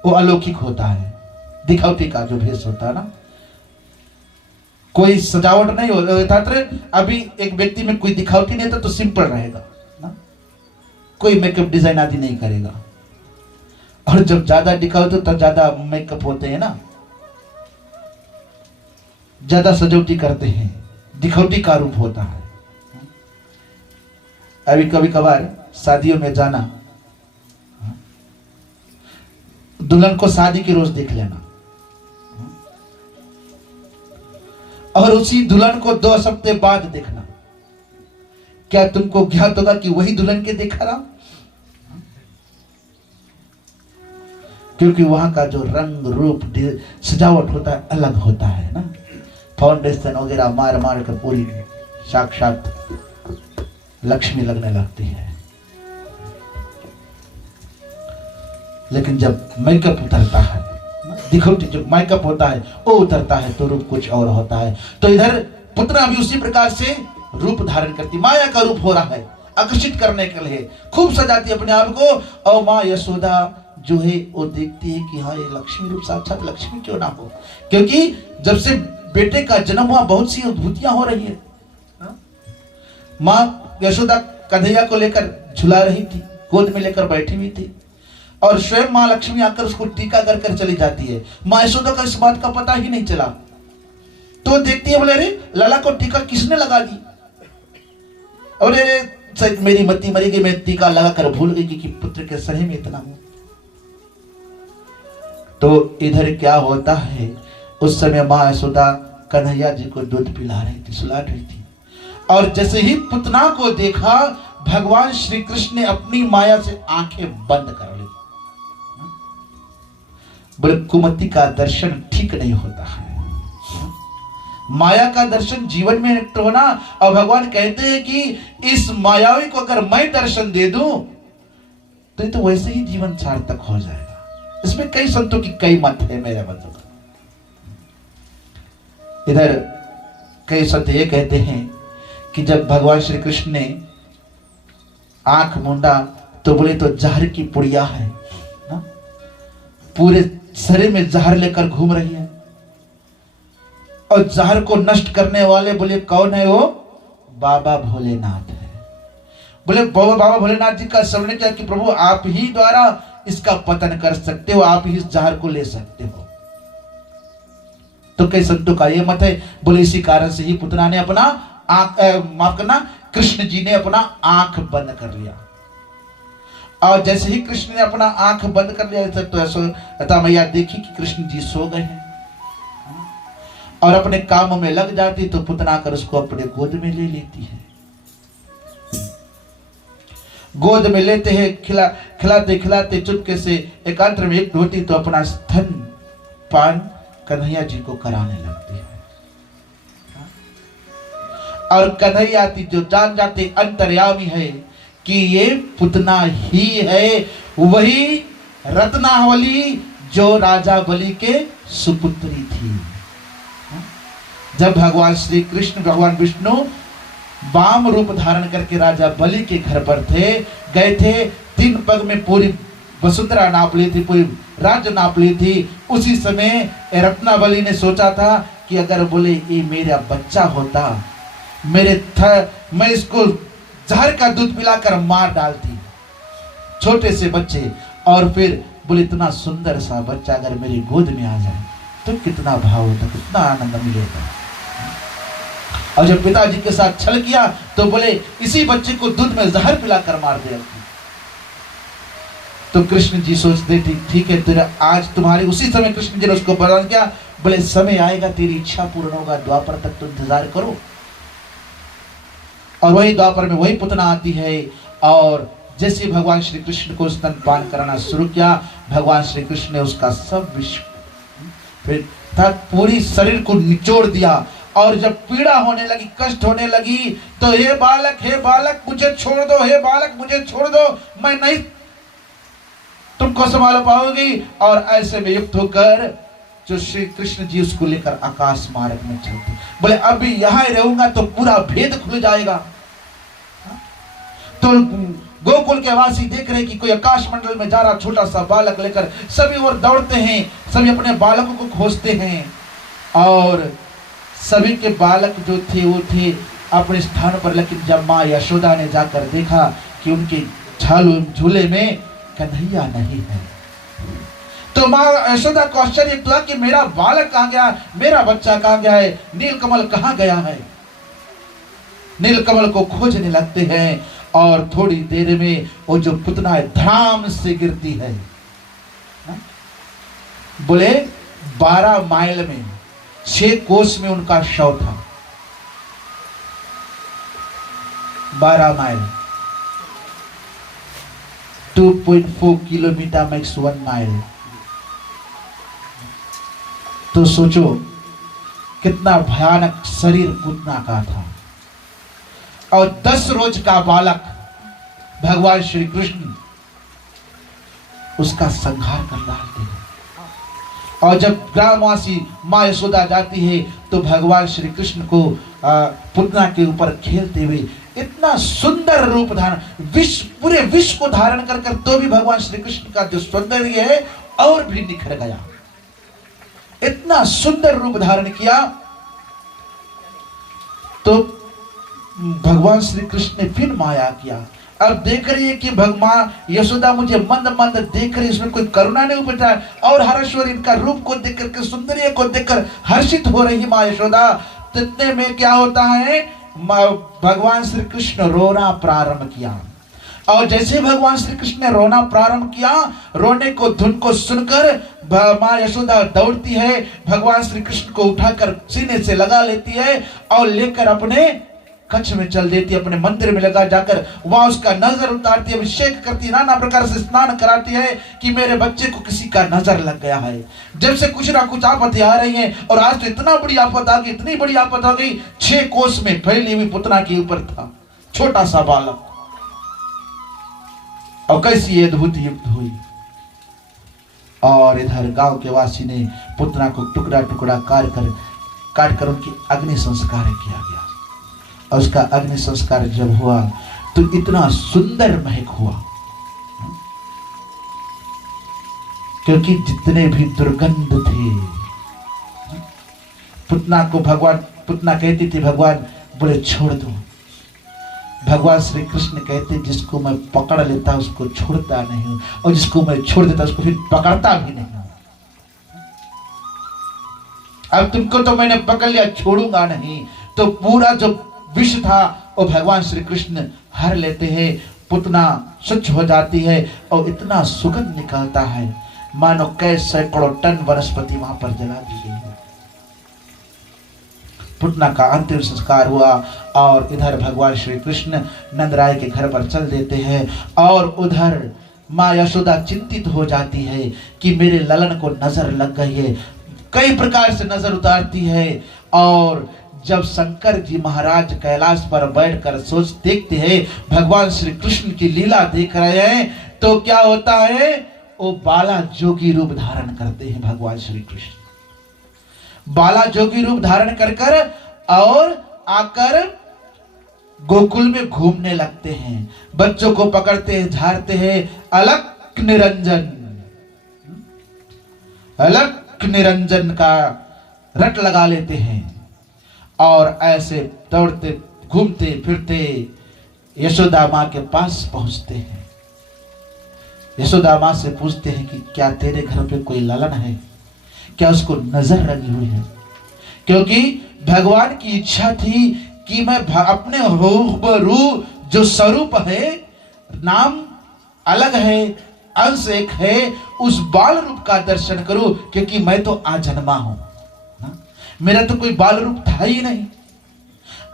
वो अलौकिक होता है, दिखौटी का जो भेष होता है ना, कोई सजावट नहीं होता। अभी एक व्यक्ति में कोई दिखावटी नहीं था तो सिंपल रहेगा ना, कोई मेकअप डिजाइन आदि नहीं करेगा। और जब ज्यादा दिखावटी तो ज्यादा मेकअप होते हैं ना, ज्यादा सजावटी करते हैं, दिखावटी का रूप होता है। अभी कभी कभार शादियों में जाना, दुल्हन को शादी की रोज देख लेना और उसी दुल्हन को 2 हफ्ते बाद देखना, क्या तुमको ज्ञात होगा कि वही दुल्हन के देखा रहा? क्योंकि वहां का जो रंग रूप सजावट होता है अलग होता है ना, फाउंडेशन वगैरह मार मार कर पूरी साक्षात लक्ष्मी लगने लगती है। लेकिन जब मेकअप उतरता है, दिखौटी जब मेकअप होता है वो उतरता है तो रूप कुछ और होता है। तो इधर पुतना भी उसी प्रकार से रूप धारण करती, माया का रूप हो रहा है, आकर्षित करने के लिए खूब सजाती अपने आप को। और माँ यशोदा जो है वो देखती है कि हाँ ये लक्ष्मी रूप, साक्षात लक्ष्मी क्यों ना हो, क्योंकि जब से बेटे का जन्म हुआ बहुत सी अद्भुतियां हो रही है। माँ यशोदा कन्हैया को लेकर झुला रही थी, गोद में लेकर बैठी हुई थी, और स्वयं माँ लक्ष्मी आकर उसको टीका कर कर चली जाती है। माँ यशोदा का इस बात का पता ही नहीं चला, तो देखती है, बोले अरे लाला को टीका किसने लगा दी, और शायद मेरी मती मरी गई, मैं टीका लगा कर भूल गई कि पुत्र के सर में इतना हूं। तो इधर क्या होता है, उस समय माँ यशोदा कन्हैया जी को दूध पिला रही थी, सुला रही थी, और जैसे ही पुतना को देखा भगवान श्री कृष्ण ने अपनी माया से आंखें बंद कर ली। बोले कुमति का दर्शन ठीक नहीं होता है, माया का दर्शन जीवन में होना। और भगवान कहते हैं कि इस मायावी को अगर मैं दर्शन दे दूं तो ये तो वैसे ही जीवन सार्थक हो जाएगा। इसमें कई संतों की कई मत है मेरे मतों का। इधर कई संत ये कहते हैं कि जब भगवान श्री कृष्ण ने आंख मूंदा तो बोले तो जहर की पुड़िया है ना? पूरे शरीर में जहर लेकर घूम रही है, और जहर को नष्ट करने वाले बोले कौन है वो? बाबा भोलेनाथ है। बोले बाबा भोलेनाथ जी का स्मरण किया कि प्रभु आप ही द्वारा इसका पतन कर सकते हो, आप ही इस जहर को ले सकते हो। तो कई संतों का ये मत है। बोले इसी कारण से ही पुतना ने अपना माफ करना, कृष्ण जी ने अपना आंख बंद कर लिया, और जैसे ही कृष्ण ने अपना आंख बंद कर लिया तो यशोदा मैया देखी कि कृष्ण जी सो गए हैं, और अपने काम में लग जाती तो पुतना कर उसको अपने गोद में ले लेती है। गोद में लेते हैं, खिलाते खिलाते चुपके से एकांतर में एक होती तो अपना स्तन पान कन्हैया जी को कराने लगती है। और कन्हैया जी जो जान जाते अंतर्यामी है कि ये पुतना ही है, वही रत्नावली जो राजा बलि के सुपुत्री थी। जब भगवान श्री कृष्ण भगवान विष्णु वाम रूप धारण करके राजा बलि के घर पर गए थे, 3 पग में पूरी वसुंधरा नाप ली थी, पूरी राज्य नाप ली थी। उसी समय रत्नावली ने सोचा था कि अगर बोले ये मेरा बच्चा होता, मैं इसको जहर का दूध पिलाकर मार डालती, छोटे से बच्चे, और फिर बोले इतना सुंदर सा बच्चा अगर मेरी गोद में आ जाए तो कितना भाव होता, कितना आनंद मिलेगा। और जब पिताजी के साथ छल किया तो बोले इसी बच्चे को दूध में जहर पिलाकर मार दिया। तो कृष्ण जी सोचते ठीक है, तेरा आज तुम्हारे उसी समय कृष्ण जी ने उसको वरदान किया, बोले समय आएगा तेरी इच्छा पूर्ण होगा, द्वापर तक तो इंतजार करो। और वही द्वापर में वही पुतना आती है, और जैसे भगवान श्री कृष्ण को स्तनपान कराना शुरू किया, भगवान श्री कृष्ण ने उसका सब विश्व फिर पूरी शरीर को निचोड़ दिया। और जब पीड़ा होने लगी, कष्ट होने लगी, तो हे बालक मुझे छोड़ दो, हे बालक मुझे छोड़ दो, मैं नहीं तुमको संभाल पाऊंगी। और ऐसे में युक्त होकर जो श्री कृष्ण जी उसको लेकर आकाश मार्ग में चलते, बोले अभी यहां रहूंगा तो पूरा भेद खुल जाएगा। तो गोकुल के वासी देख रहे कि कोई आकाश मंडल में जा रहा छोटा सा बालक लेकर, सभी और दौड़ते हैं, सभी अपने बालकों को खोजते हैं, और सभी के बालक जो थे वो थे अपने स्थान पर। लेकिन जब माँ यशोदा ने जाकर देखा कि उनके झूले में कन्हैया नहीं है, तो माँ यशोदा को आश्चर्य हुआ कि मेरा बालक कहाँ गया, मेरा बच्चा कहाँ गया है, नीलकमल कहाँ गया है। नीलकमल को खोजने लगते हैं, और थोड़ी देर में वो जो पुतना है धड़ाम से गिरती है। बोले 12 माइल में 6 कोस में उनका शव था। 12 माइल 2.4 किलोमीटर मेक्स 1 माइल। तो सोचो कितना भयानक शरीर पुतना का था। और 10 रोज का बालक भगवान श्री कृष्ण उसका संहार कर डालते हैं। और जब ग्रामवासी माँ यशोदा जाती है तो भगवान श्री कृष्ण को पुतना के ऊपर खेलते हुए इतना सुंदर रूप धारण, पूरे विश्व को धारण कर कर, तो भी भगवान श्री कृष्ण का जो सौंदर्य है और भी निखर गया। इतना सुंदर रूप धारण किया। तो भगवान श्री कृष्ण ने फिर माया किया। अब देख रही है कि भगवान यशोदा मुझे मंद मंद देख रही, इसमें कोई करुणा नहीं उपजा, और हर्षवर इनका रूप को देख करके, सौंदर्य को देखकर हर्षित हो रही माँ यशोदा। तितने में क्या होता है, भगवान श्री कृष्ण रोना प्रारंभ किया। और जैसे भगवान श्री कृष्ण ने रोना प्रारंभ किया, रोने को धुन को सुनकर माँ यशोदा दौड़ती है, भगवान श्री कृष्ण को उठाकर सीने से लगा लेती है और लेकर अपने कक्ष में चल देती है, अपने मंदिर में लगा जाकर वहां उसका नजर उतारती है, अभिषेक करती है, नाना प्रकार से स्नान कराती है कि मेरे बच्चे को किसी का नजर लग गया है। जब से कुछ ना कुछ आपत्ति आ रही है, और आज तो इतना बड़ी आफत आ गई, इतनी बड़ी आफत आ गई, 6 कोस में फैली हुई पुतना के ऊपर था छोटा सा बालक। और कैसी ये अद्भुत युक्त हुई। और इधर गांव के वासी ने पुतना को टुकड़ा टुकड़ा काट कर उनकी अग्नि संस्कार किया गया। और उसका अग्नि संस्कार जब हुआ तो इतना सुंदर महक हुआ, क्योंकि जितने भी दुर्गंध थे, पुतना कहती थी, भगवान बोले छोड़ दो। भगवान श्री कृष्ण कहते जिसको मैं पकड़ लेता उसको छोड़ता नहीं हूं, और जिसको मैं छोड़ देता उसको फिर पकड़ता भी नहीं हूं। अब तुमको तो मैंने पकड़ लिया, छोड़ूंगा नहीं। तो पूरा जो विष था वो भगवान श्री कृष्ण हर लेते हैं, पुतना स्वच्छ हो जाती है और इतना सुगंध निकलता है मानो कई सैकड़ों टन वनस्पति वहां पर जला दी गई है। पुतना का अंतिम संस्कार हुआ और इधर भगवान श्री कृष्ण नंदराय के घर पर चल देते हैं। और उधर माँ यशोदा चिंतित हो जाती है कि मेरे ललन को नजर लग गई है, कई प्रकार से नजर उतारती है। और जब शंकर जी महाराज कैलाश पर बैठकर सोच देखते हैं, भगवान श्री कृष्ण की लीला देख रहे हैं, तो क्या होता है, वो बाला जोगी रूप धारण करते हैं। भगवान श्री कृष्ण बाला जोगी रूप धारण कर कर और आकर गोकुल में घूमने लगते हैं, बच्चों को पकड़ते हैं, झाड़ते हैं, अलक निरंजन का रट लगा लेते हैं। और ऐसे दौड़ते घूमते फिरते यशोदा माँ के पास पहुंचते हैं। यशोदा माँ से पूछते हैं कि क्या तेरे घर पे कोई ललन है, क्या उसको नजर लगी हुई है? क्योंकि भगवान की इच्छा थी कि मैं अपने रूबरू जो स्वरूप है, नाम अलग है, अंश एक है, उस बाल रूप का दर्शन करूं, क्योंकि मैं तो आजन्मा हूं, मेरा तो कोई बाल रूप था ही नहीं।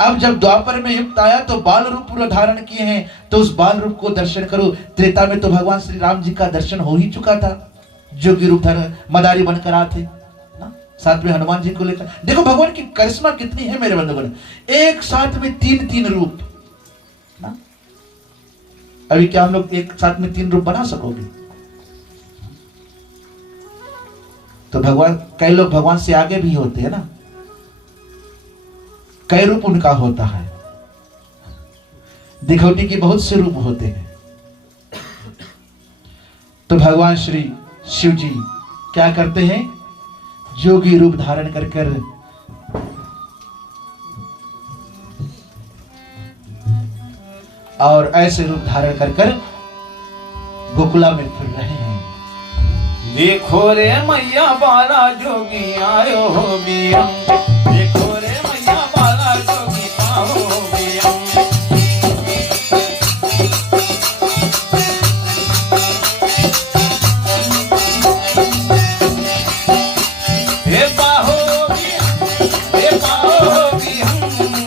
अब जब द्वापर में युक्त आया तो बाल रूप पूरा धारण किए हैं, तो उस बाल रूप को दर्शन करो। त्रेता में तो भगवान श्री राम जी का दर्शन हो ही चुका था, जोगी रूप धारण मदारी बनकर आते ना, साथ में हनुमान जी को लेकर। देखो भगवान की करिश्मा कितनी है मेरे बंधुगण, एक साथ में 3 रूप ना। अभी क्या हम लोग एक साथ में 3 रूप बना सकोगे? तो भगवान, कई लोग भगवान से आगे भी होते हैं ना, कई रूप उनका होता है, दिखौटी के बहुत से रूप होते हैं। तो भगवान श्री शिव जी क्या करते हैं, जोगी रूप धारण कर कर और ऐसे रूप धारण कर कर गोकुला में फिर रहे हैं। देखो रे मैया बाला जोगी आयो हो बियम, देखो रे मैया बाला जोगी आओ हो बियम। हे बाहो बियम, हे बाहो बियम,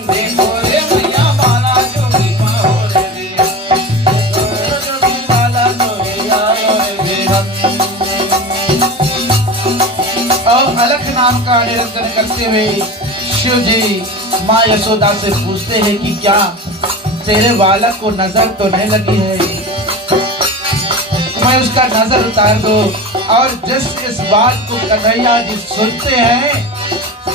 देखो रे मैया बाला जोगी आओ रे बियम, जोगी बाला जोगी आयो रे बियम। और अलख नाम का निरंजन करते हुए शिव जी माँ यशोदा से पूछते हैं कि क्या तेरे बालक को नजर तो नहीं लगी है? मैं उसका नजर उतार दो। और जिस इस बात को कन्हैया जी सुनते हैं,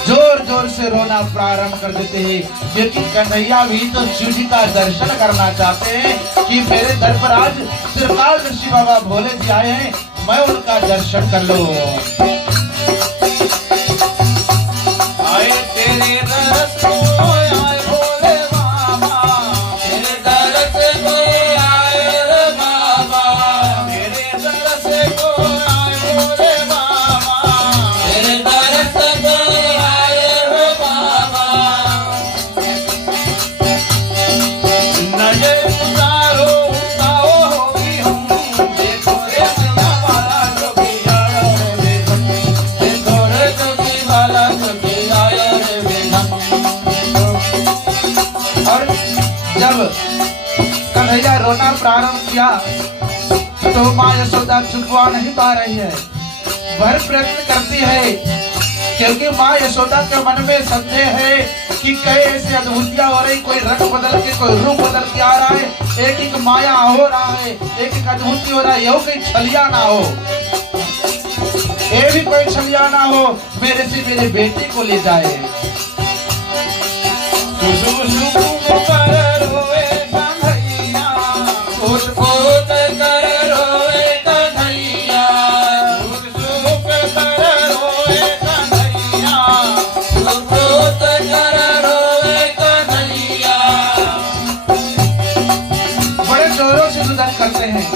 जोर जोर से रोना प्रारंभ कर देते हैं, क्योंकि कन्हैया भी तो शिव जी का दर्शन करना चाहते हैं कि मेरे दर पर आज त्रिकालदर्शी बाबा भोले जी आए हैं, मैं उनका दर्शन कर लो। आए तेरे दरस को आए भोले बाबा, तेरे दरस को आए रे बाबा, तेरे दरस को आए भोले बाबा, तेरे दरस को आए रे बाबा। नजर उतारो उतारो होगी हम, देखो रे मैया वाला जो भी आया रे बेगम, देखो रे जो भी वाला जो भी आया रे बेगम। और जब कन्हैया रोना प्रारंभ किया तो माँ यशोदा चुपवा नहीं पा रही है, भर प्रयत्न करती है, क्योंकि माँ यशोदा के मन में संदेह है कि कई ऐसी अद्भुतियां हो रही, कोई रंग बदल के कोई रूप बदल के आ रहा है, एक एक माया हो रहा है, एक एक अद्भुति हो रहा है, यो कोई छलिया ना हो, ये भी कोई छलिया ना हो, मेरे से मेरे बेटे को ले जाए। सुसु सुसु कर रोए कन्हैया, फूट फूट कर रोए कन्हैया, सुसु कर रोए कन्हैया, फूट फूट कर रोए कन्हैया। बड़े जोरों से रुदन करते हैं,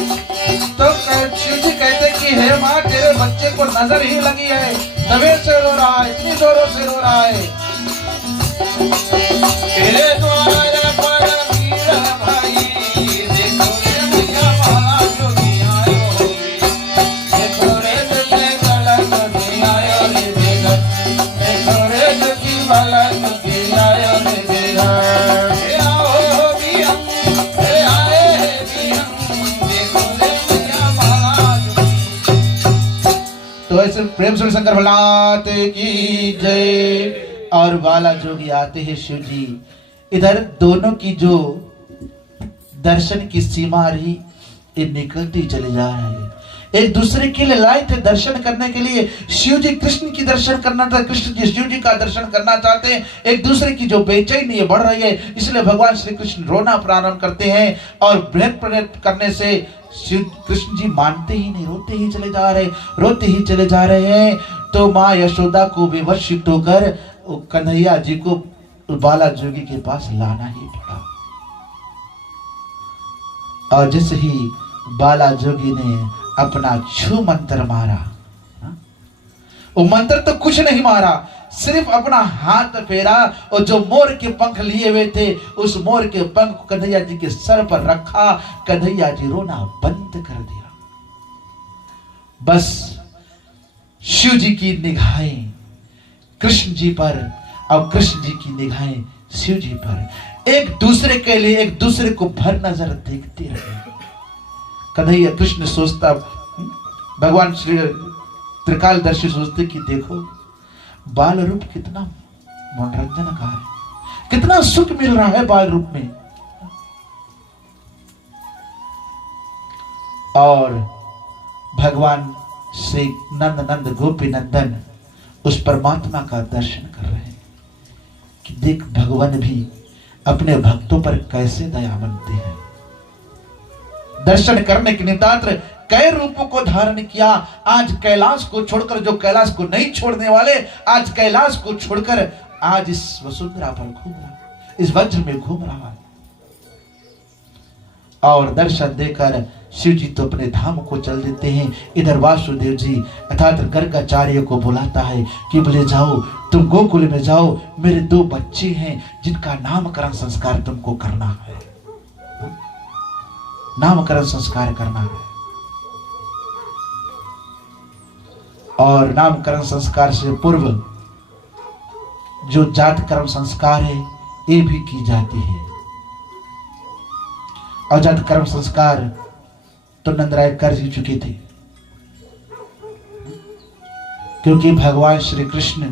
तो शिव जी कहते कि हे माँ, तेरे बच्चे को नजर ही लगी है, तबे से रो रहा है, इतनी जोरों से रो रहा है। तेरे द्वार पर भीड़ भाई, देखो रे मैया वाला जो भी आयो होगी, देखो रे तुझे वाला जो भी आयो रे बेगम, देखो रे तुझे वाला जो भी आयो रे बेगम। हे आओ भी हम, हे आए भी हम, देखो रे मैया वाला जो। तो ऐसे प्रेम से शंकर भोलानाथ की जय। और बाला जोगी आते हैं शिव जी, इधर दोनों की जो दर्शन की सीमा रही, ये निकलती चली जा रही है। एक दूसरे के लिए लाए थे दर्शन करने के लिए, शिव जी कृष्ण की दर्शन करना था, कृष्ण जी शिव जी का दर्शन करना चाहते हैं। एक दूसरे की जो बेचैनी बढ़ रही है, इसलिए भगवान श्री कृष्ण रोना प्रारंभ करते हैं, और बृहद प्रयत्न करने से शिव कृष्ण जी मानते ही नहीं, रोते ही चले जा रहे, रोते ही चले जा रहे हैं। तो माँ यशोदा को विवशित होकर कन्हैया जी को बाला जोगी के पास लाना ही पड़ा। और जैसे ही बाला जोगी ने अपना छू मंत्र मारा, वो मंत्र तो कुछ नहीं मारा, सिर्फ अपना हाथ फेरा और जो मोर के पंख लिए हुए थे, उस मोर के पंख को कन्हैया जी के सर पर रखा। कन्हैया जी रोना बंद कर दिया। बस शिव जी की निगाहें कृष्ण जी पर और कृष्ण जी की निगाहें शिव जी पर, एक दूसरे के लिए एक दूसरे को भर नजर देखते रहे। कन्हैया कृष्ण सोचता, भगवान श्री त्रिकालदर्शी सोचते कि देखो बाल रूप कितना मनोरंजन का है, कितना सुख मिल रहा है बाल रूप में। और भगवान श्री नंद नंद गोपी नंदन उस परमात्मा का दर्शन कर रहे हैं कि देख भगवान भी अपने भक्तों पर कैसे दया बनते हैं। दर्शन करने के नितांत कई रूपों को धारण किया। आज कैलाश को छोड़कर, जो कैलाश को नहीं छोड़ने वाले, आज कैलाश को छोड़कर आज इस वसुंधरा पर घूम रहा, इस वज्र में घूम रहा है। और दर्शन देकर शिव जी तो अपने धाम को चल देते हैं। इधर वासुदेव जी अर्थात गर्गाचार्य को बुलाता है कि बोले जाओ तुम गोकुल में जाओ, मेरे 2 बच्चे हैं जिनका नामकरण संस्कार तुमको करना है, नामकरण संस्कार करना है। और नामकरण संस्कार से पूर्व जो जातकर्म संस्कार है ये भी की जाती है। और जातकर्म संस्कार तो नंदराय कर ही चुके थे, क्योंकि भगवान श्री कृष्ण,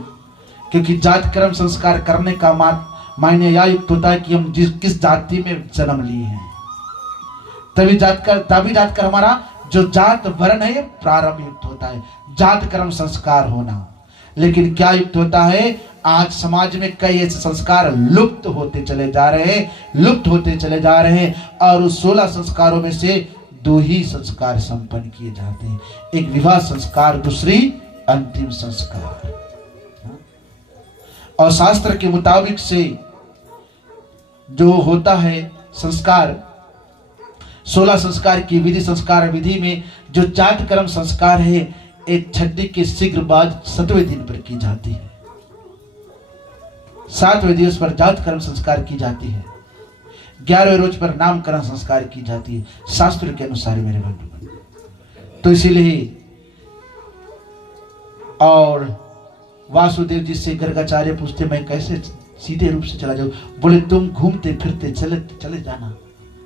क्योंकि जातकर्म संस्कार करने का मायने यह युक्त होता है कि हम किस जाति में जन्म लिए हैं, तभी जातकर हमारा जो जात वर्ण है प्रारंभ युक्त होता है, जात कर्म संस्कार होना। लेकिन क्या युक्त होता है? आज समाज में कई ऐसे संस्कार लुप्त होते चले जा रहे हैं, लुप्त होते चले जा रहे हैं। और उस 16 संस्कारों में से 2 ही संस्कार संपन्न किए जाते हैं, एक विवाह संस्कार, दूसरी अंतिम संस्कार। और शास्त्र के मुताबिक से जो होता है संस्कार, 16 संस्कार की विधि, संस्कार विधि में जो जात कर्म संस्कार है, एक छठी के शीघ्र बाद 7वें दिन पर की जाती है। 7वें दिवस पर जात कर्म संस्कार की जाती है। 11वें रोज पर नामकरण संस्कार की जाती है, शास्त्र के अनुसार मेरे बंधु। तो इसीलिए और वासुदेव जी से गर्गाचार्य पूछते, मैं कैसे सीधे रूप से चला जाऊं? बोले तुम घूमते फिरते चले जाना,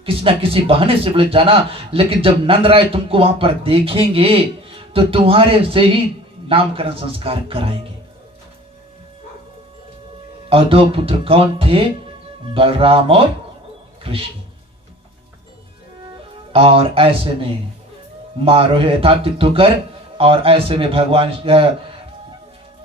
किसी ना किसी बहाने से बोले जाना, लेकिन जब नंदराय तुमको वहां पर देखेंगे तो तुम्हारे से ही नामकरण संस्कार कराएंगे। और 2 पुत्र कौन थे? बलराम और कृष्ण। और ऐसे में माँ रोहितात्विक होकर, और ऐसे में भगवान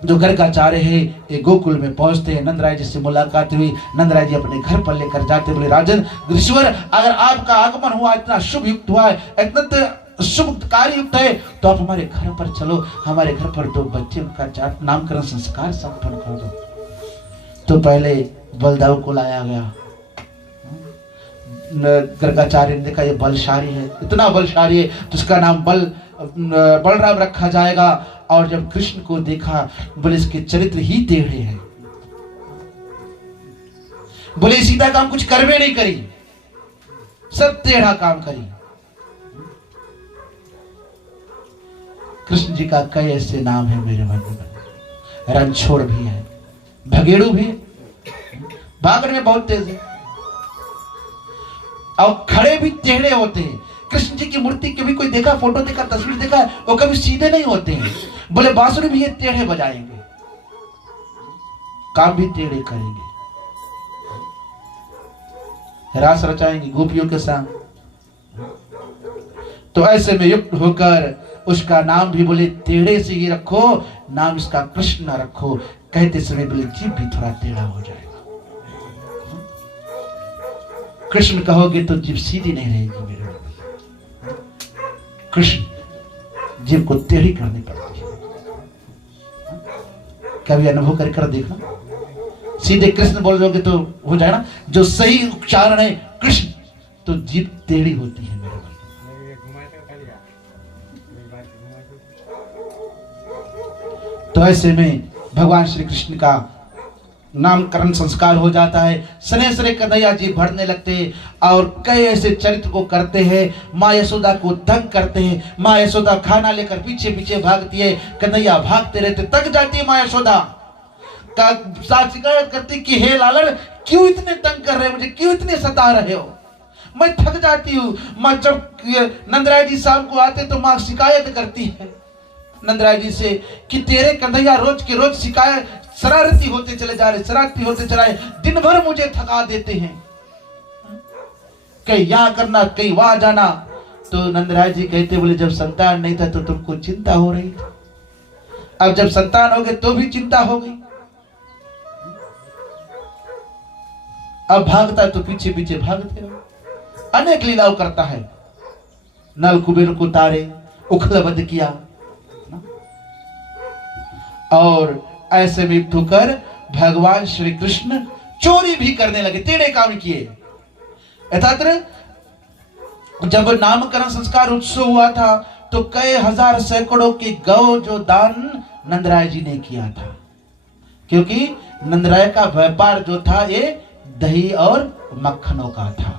जो गर्गाचार्य है ये गोकुल में पहुंचते हैं। नंदराय जी से मुलाकात हुई, नंदराय जी अपने घर पर लेकर जाते, बोले राजन ऋषिवर, अगर आपका आगमन हुआ, इतना शुभ युक्त हुआ है, इतना शुभ कार्य युक्त है, तो आप हमारे घर पर चलो, हमारे घर पर 2 बच्चे, उनका नामकरण संस्कार संपन्न कर दो। तो पहले बलदेव को लाया गया। गर्गाचार्य ने देखा ये बलशाली है, इतना बलशाली है, तो उसका नाम बलराम रखा जाएगा। और जब कृष्ण को देखा, बोले इसके चरित्र ही टेढ़े हैं, बोले सीधा काम कुछ करवे नहीं करी, सब टेढ़ा काम करी। कृष्ण जी का कई ऐसे नाम है मेरे मन में, रणछोड़ भी है, भगेड़ू भी है, भागने में बहुत तेज है, और खड़े भी टेढ़े होते हैं। कृष्ण जी की मूर्ति कभी कोई देखा, फोटो देखा, तस्वीर देखा, वो कभी सीधे नहीं होते हैं। बोले बांसुरी भी ये टेढ़े बजाएंगे, काम भी टेढ़े करेंगे, रास रचाएंगे गोपियों के साथ। तो ऐसे में युक्त होकर उसका नाम भी बोले टेढ़े से ही रखो, नाम इसका कृष्ण रखो। कहते समय बोले जीभ भी थोड़ा टेढ़ा हो जाएगा, कृष्ण कहोगे तो जीभ सीधी नहीं रहेगी मेरे। कृष्ण जीभ को टेढ़ी करनी पड़ती है, कभी अनुभव कर देखना। सीधे कृष्ण बोल दोगे तो हो जाए ना, जो सही उच्चारण है कृष्ण, तो जीभ टेढ़ी होती है मेरे। तो ऐसे में भगवान श्री कृष्ण का नामकरण संस्कार हो जाता है। सने सने कन्हैया जी भरने लगते हैं और कई ऐसे चरित्र को करते हैं। माँ यशोदा को दंग करते हैं। माँ यशोदा खाना लेकर पीछे पीछे भागती है, कन्हैया भागते रहते, थक जाती है। माँ यशोदा का साथ शिकायत करती कि हे लालन, क्यों इतने तंग कर रहे हो मुझे, क्यों इतने सता रहे हो, मैं थक जाती हूँ। माँ जब नंदराय जी शाम को आते तो माँ शिकायत करती है नंदराय जी से कि तेरे कन्हैया रोज के रोज शिकायत शरारती होते चले जा रहे, शरारती होते चला रहे, दिन भर मुझे थका देते हैं, कहीं यहाँ करना कहीं वहां जाना। तो नंदराय जी कहते बोले जब संतान नहीं था तो तुमको चिंता हो रही थी, अब जब संतान हो गए तो भी चिंता हो गई। अब भागता है तो पीछे पीछे भागते रहो। अनेक लीलाओं करता है, नल कुबेर को तारे, उखलबंद किया, और ऐसे में होकर भगवान श्री कृष्ण चोरी भी करने लगे, टेढ़े काम किए। यथार्थ जब नामकरण संस्कार उत्सव हुआ था तो कई हजार सैकड़ों के गौ जो दान नंदराय जी ने किया था, क्योंकि नंदराय का व्यापार जो था ये दही और मक्खनों का था।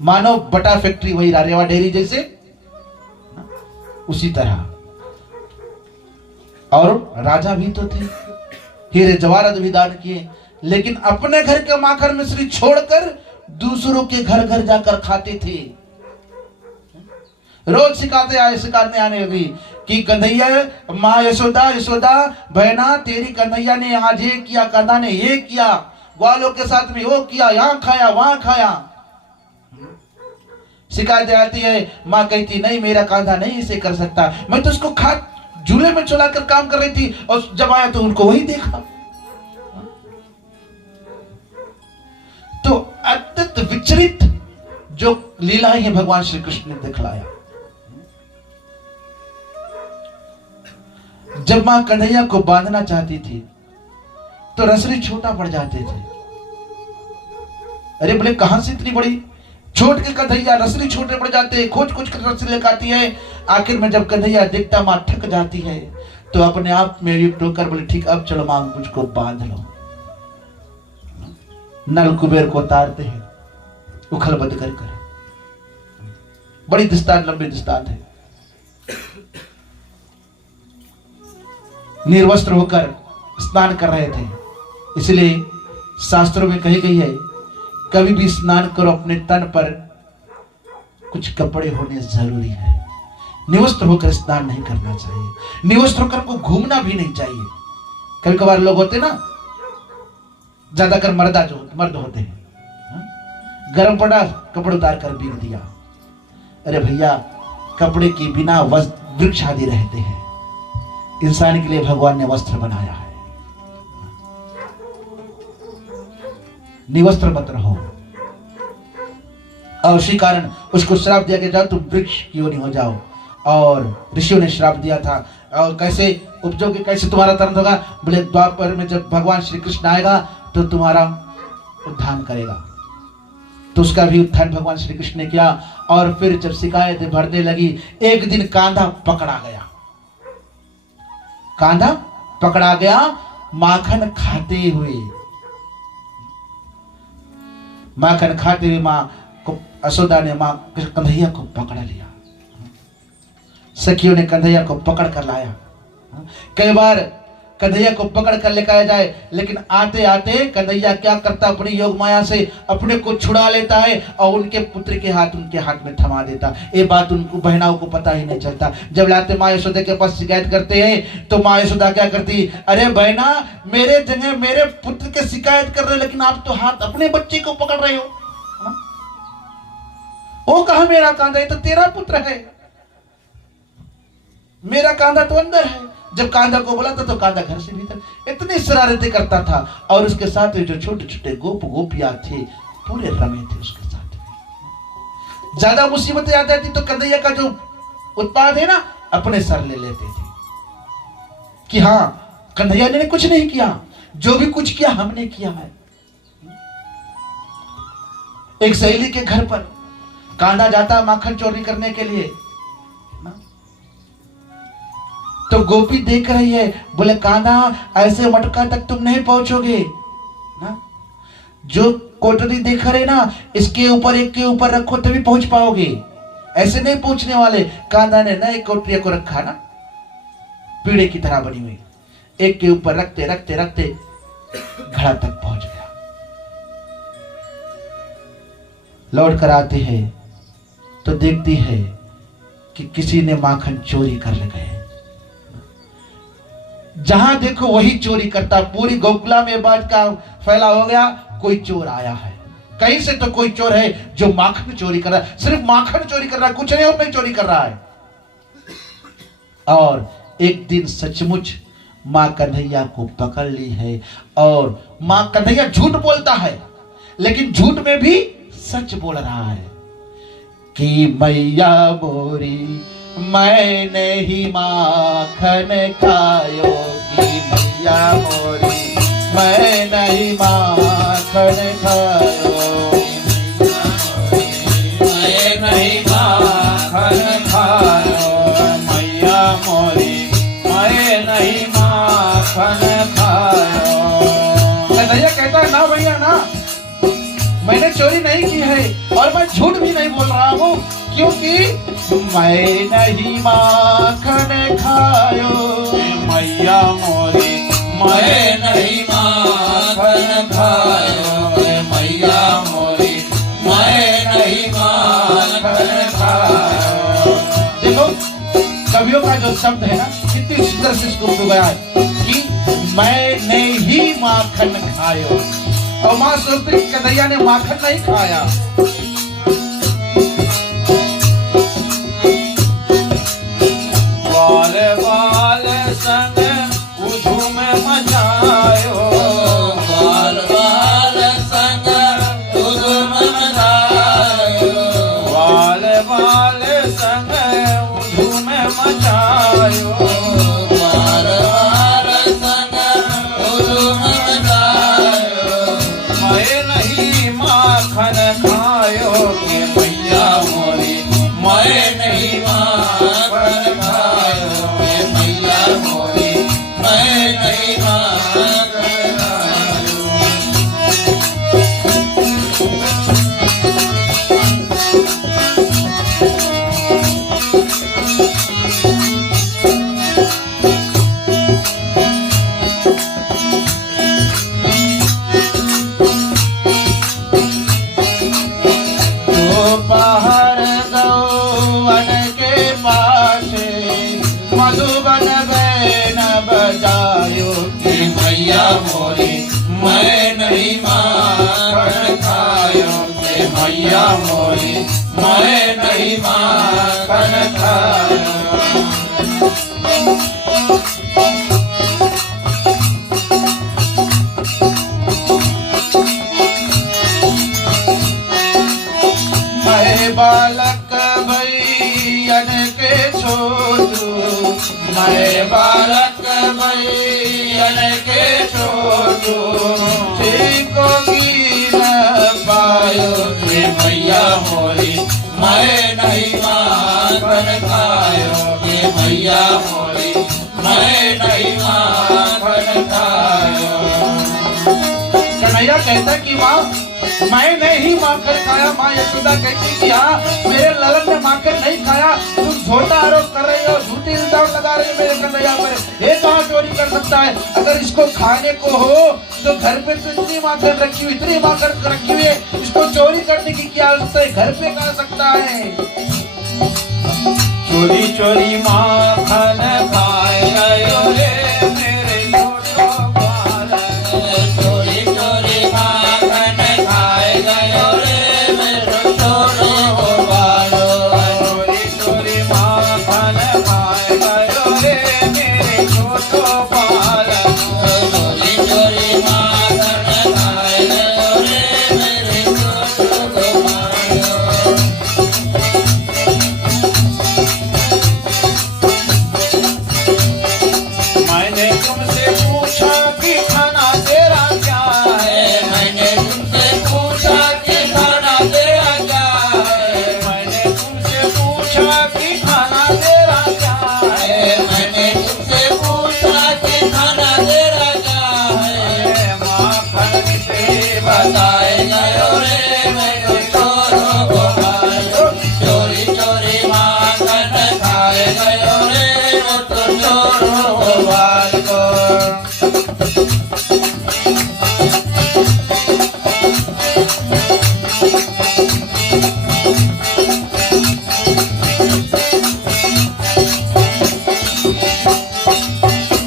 मानो बटा फैक्ट्री वही रेवा डेयरी जैसे, उसी तरह। और राजा भी तो थे, हीरे जवाहरात भी दान किए, लेकिन अपने घर के माखन मिश्री छोड़कर दूसरों के घर घर जाकर खाते थे। रोज सिखाने आने लगी कि कन्हैया, माँ यशोदा, यशोदा बहना तेरी कन्हैया ने आज ये किया, कन्हा ने ये किया, ग्वालों के साथ में वो किया, यहाँ खाया वहां खाया। शिकायत आती है, माँ कहती नहीं मेरा कांधा नहीं इसे कर सकता, मैं तो उसको झूले में चला कर काम कर रही थी और जब आया तो उनको वही देखा। तो अत्यंत विचलित जो लीलाएं हैं भगवान श्री कृष्ण ने दिखलाया। जब मां कन्हैया को बांधना चाहती थी तो रसरी छोटा पड़ जाते थे। अरे बोले कहां से इतनी बड़ी छोट के कन्हैया, रसरी छोटे पड़ जाते, खोज खोज कर रसरी लेकर आती है। आखिर में जब कन्हैया देखता मां थक जाती है तो अपने आप में युक्त होकर बोले ठीक अब चलो मां मुझको बांध लो। नल कुबेर को उतारते हैं उखल बद कर। बड़ी दृष्टांत, लंबी दृष्टांत है। निर्वस्त्र होकर स्नान कर रहे थे, इसलिए शास्त्रों में कही गई है कभी भी स्नान करो अपने तन पर कुछ कपड़े होने जरूरी है। निवस्त्र होकर स्नान नहीं करना चाहिए, निवस्त्र होकर को घूमना भी नहीं चाहिए। कभी कभार लोग होते ना, ज्यादातर मर्द होते हैं, गर्म पड़ा कपड़े उतार कर बीग दिया। अरे भैया कपड़े के बिना वृक्ष आदि रहते हैं, इंसान के लिए भगवान ने वस्त्र बनाया है। निवस्त्र मत रहो। और उसी कारण उसको श्राप दिया कि जाओ तुम वृक्ष की ओर हो जाओ। और ऋषियों ने श्राप दिया था। और कैसे उपजोगे, कैसे तुम्हारा तरन होगा? बोले द्वापर में जब भगवान श्री कृष्ण आएगा तो तुम्हारा उत्थान करेगा। तो उसका भी उत्थान भगवान श्री कृष्ण ने किया। और फिर जब शिकायतें बढ़ने लगी, एक दिन कांधा पकड़ा गया। कांधा पकड़ा गया माखन खाते हुए। माखन खाते हुए मां को यशोदा ने मां कन्हैया को पकड़ लिया। सखियों ने कन्हैया को पकड़ कर लाया। कई बार कन्हैया को पकड़ कर लेकर जाए, लेकिन आते आते कन्हैया क्या करता, अपनी योग माया से अपने को छुड़ा लेता है और उनके पुत्र के हाथ उनके हाथ में थमा देता। ये बात उनको बहनाओं को पता ही नहीं चलता। जब लाते माँ यशोदा के पास शिकायत करते हैं तो माँ यशोदा क्या करती, अरे बहना मेरे जगह मेरे पुत्र के शिकायत कर रहे, लेकिन आप तो हाथ अपने बच्चे को पकड़ रहे हो। वो कहा मेरा कांधा, ये तो तेरा पुत्र है, मेरा कांधा तो अंदर है। जब कांधा को बुलाता तो कांधा घर से भीतर। इतनी शरारतें करता था। और उसके साथ जो छोटे छोटे गोपियां थे पूरे रमे थे उसके साथ। ज्यादा मुसीबतें आ जाती तो कन्हैया का जो उत्पाद है ना अपने सर ले लेते थे कि हाँ कन्हैया ने कुछ नहीं किया, जो भी कुछ किया हमने किया है। एक सहेली के घर पर कांधा जाता माखन चोरी करने के लिए, तो गोपी देख रही है, बोले कांधा ऐसे मटका तक तुम नहीं पहुंचोगे ना, जो कोटरी देख रहे ना इसके ऊपर एक के ऊपर रखो तभी पहुंच पाओगे, ऐसे नहीं पहुंचने वाले। कांधा ने ना एक कोटरी को रखा ना पीड़े की तरह बनी हुई, एक के ऊपर रखते रखते रखते घड़ा तक पहुंच गया। लौट कर आते हैं तो देखती है कि किसी ने माखन चोरी कर ले गए। जहां देखो वही चोरी करता। पूरी गोकुला में बात का फैला हो गया, कोई चोर आया है। कहीं से तो कोई चोर है जो माखन चोरी कर रहा है, सिर्फ माखन चोरी कर रहा है, कुछ नहीं और नहीं चोरी कर रहा है। और एक दिन सचमुच मां कन्हैया को पकड़ ली है। और मां कन्हैया झूठ बोलता है, लेकिन झूठ में भी सच बोल रहा है कि मैया मोरी मैंने ही माखन खायो की, मैया मोरी मैं नहीं माखन खायो, मैं नहीं माखन खायो, मैया मोरी मैं नहीं माखन खायो। कन्हैया कहता है ना भैया ना, मैंने चोरी नहीं की है और मैं झूठ भी नहीं बोल रहा हूँ, क्योंकि मैं नहीं माखन खायो। मैया मोरी मैं नहीं माखन खायो, मैया मोरी मैं नहीं माखन खायो। देखो कवियों का जो शब्द है ना कितनी सुंदर से इसको डुबाया है कि मैंने ही माखन खायो। और मां सोचती कन्हैया ने माखन नहीं खाया। खायो के मैया मोरी मैं नहीं माखन खायो के मैया मोरी मैं नहीं माखन खायो। बाहर गौवन के पासे मधुबन बैन बजायो कि मैया मोरी मैं नहीं माखन खायो कि मैया मोरी मैं नहीं माखन खायो। मैं बालक भैयन के छोटू मैं बालक भैयन के छोटू ठीक होगी न पायो कि मैया मोरी मैं नहीं माखन खायो कि मैया मोरी मैं नहीं माखन खायो। कन्हैया कहता कि माँ मैंने ही माखन खाया। माँ यशोदा कहती कि हाँ मेरे ललन ने माखन नहीं खाया। तुम झूठा आरोप कर रहे हो, झूठी इल्जाम लगा रहे हो मेरे कन्हैया पर। ये कहाँ चोरी कर सकता है? अगर इसको खाने को हो तो घर पे तो इतनी माखन रखी हुई, इतनी माखन रखी हुई है, इसको चोरी करने की क्या आवश्यकता है? घर पे खा सकता है। चोरी चोरी माखन खाए गयो रे मेरे छोटो बालक। चोरी चोरी माखन खाए गयो रे मेरे छोटो बालक। चोरी चोरी माखन खाए गयो रे मेरे छोटो बालक। चोरी चोरी माखन खाए गयो रे मेरे छोटो बालक। मैंने तुमसे पूछा कि खाना तेरा क्या है। मैंने तुमसे पूछा कि खाना तेरा क्या है। मैंने तुमसे पूछा कि खाना तेरा क्या है। मैंने तुमसे पूछा कि खाना तेरा क्या है। माखन से बताए गयो रे मेरे छोरो को खायो। चोरी चोरी माखन खाए गयो रे वो तो छोरो को बालको।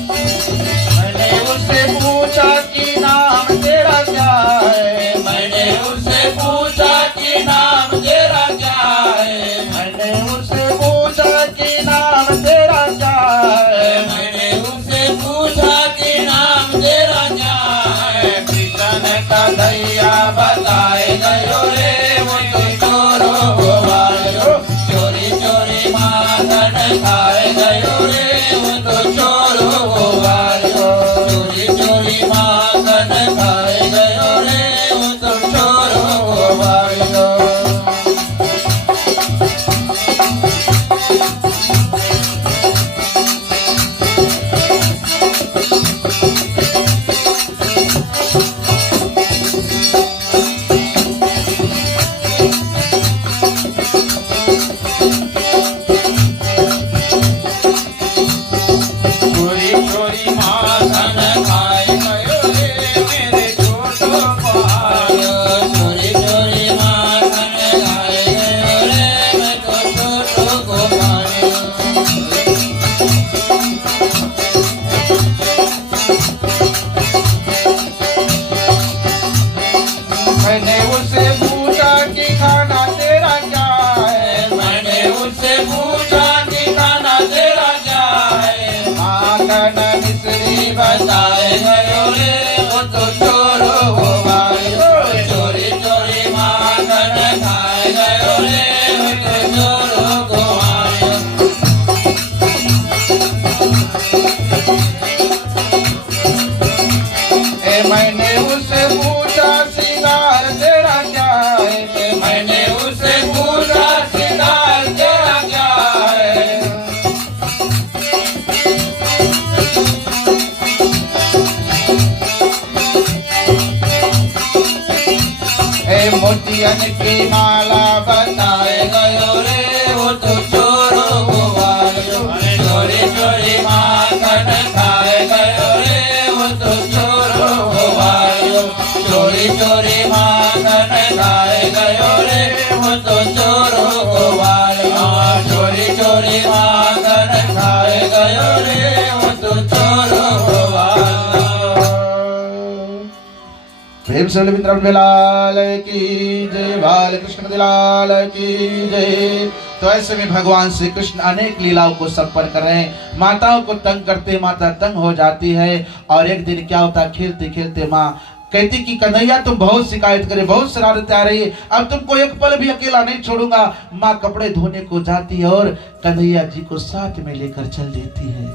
मैंने उससे पूछा कि नाम तेरा क्या है। मैंने उससे पूछा कि नाम तेरा क्या है। मैंने उससे पूछा कि नाम तेरा क्या है। मैंने उससे पूछा कि नाम तेरा क्या है। कृष्ण का दैया बताए गयो रे वो तो चोर सुमिरन की माला बताए गयो रे वो तो चोरों को वालो चोरी चोरी माखन खाए गयो रे वो तो चोरों को वालो चोरी चोरी माखन खाए गयो रे वो तो चोरों को वालो चोरी चोरी माखन खाए गयो रे वो तो चोरों को वालो। प्रेम से रविंद्र लाल की जय, बाल कृष्ण लाल की जय। तो ऐसे में भगवान श्री कृष्ण अनेक लीलाओं को संपन्न कर रहे हैं। माताओं को तंग करते माता तंग हो जाती है। और एक दिन क्या होता, खेलते खेलते माँ कहती कि कन्हैया तुम बहुत शिकायत करे, बहुत शरारतें आ रही है, अब तुमको एक पल भी अकेला नहीं छोड़ूंगा। माँ कपड़े धोने को जाती है और कन्हैया जी को साथ में लेकर चल देती है।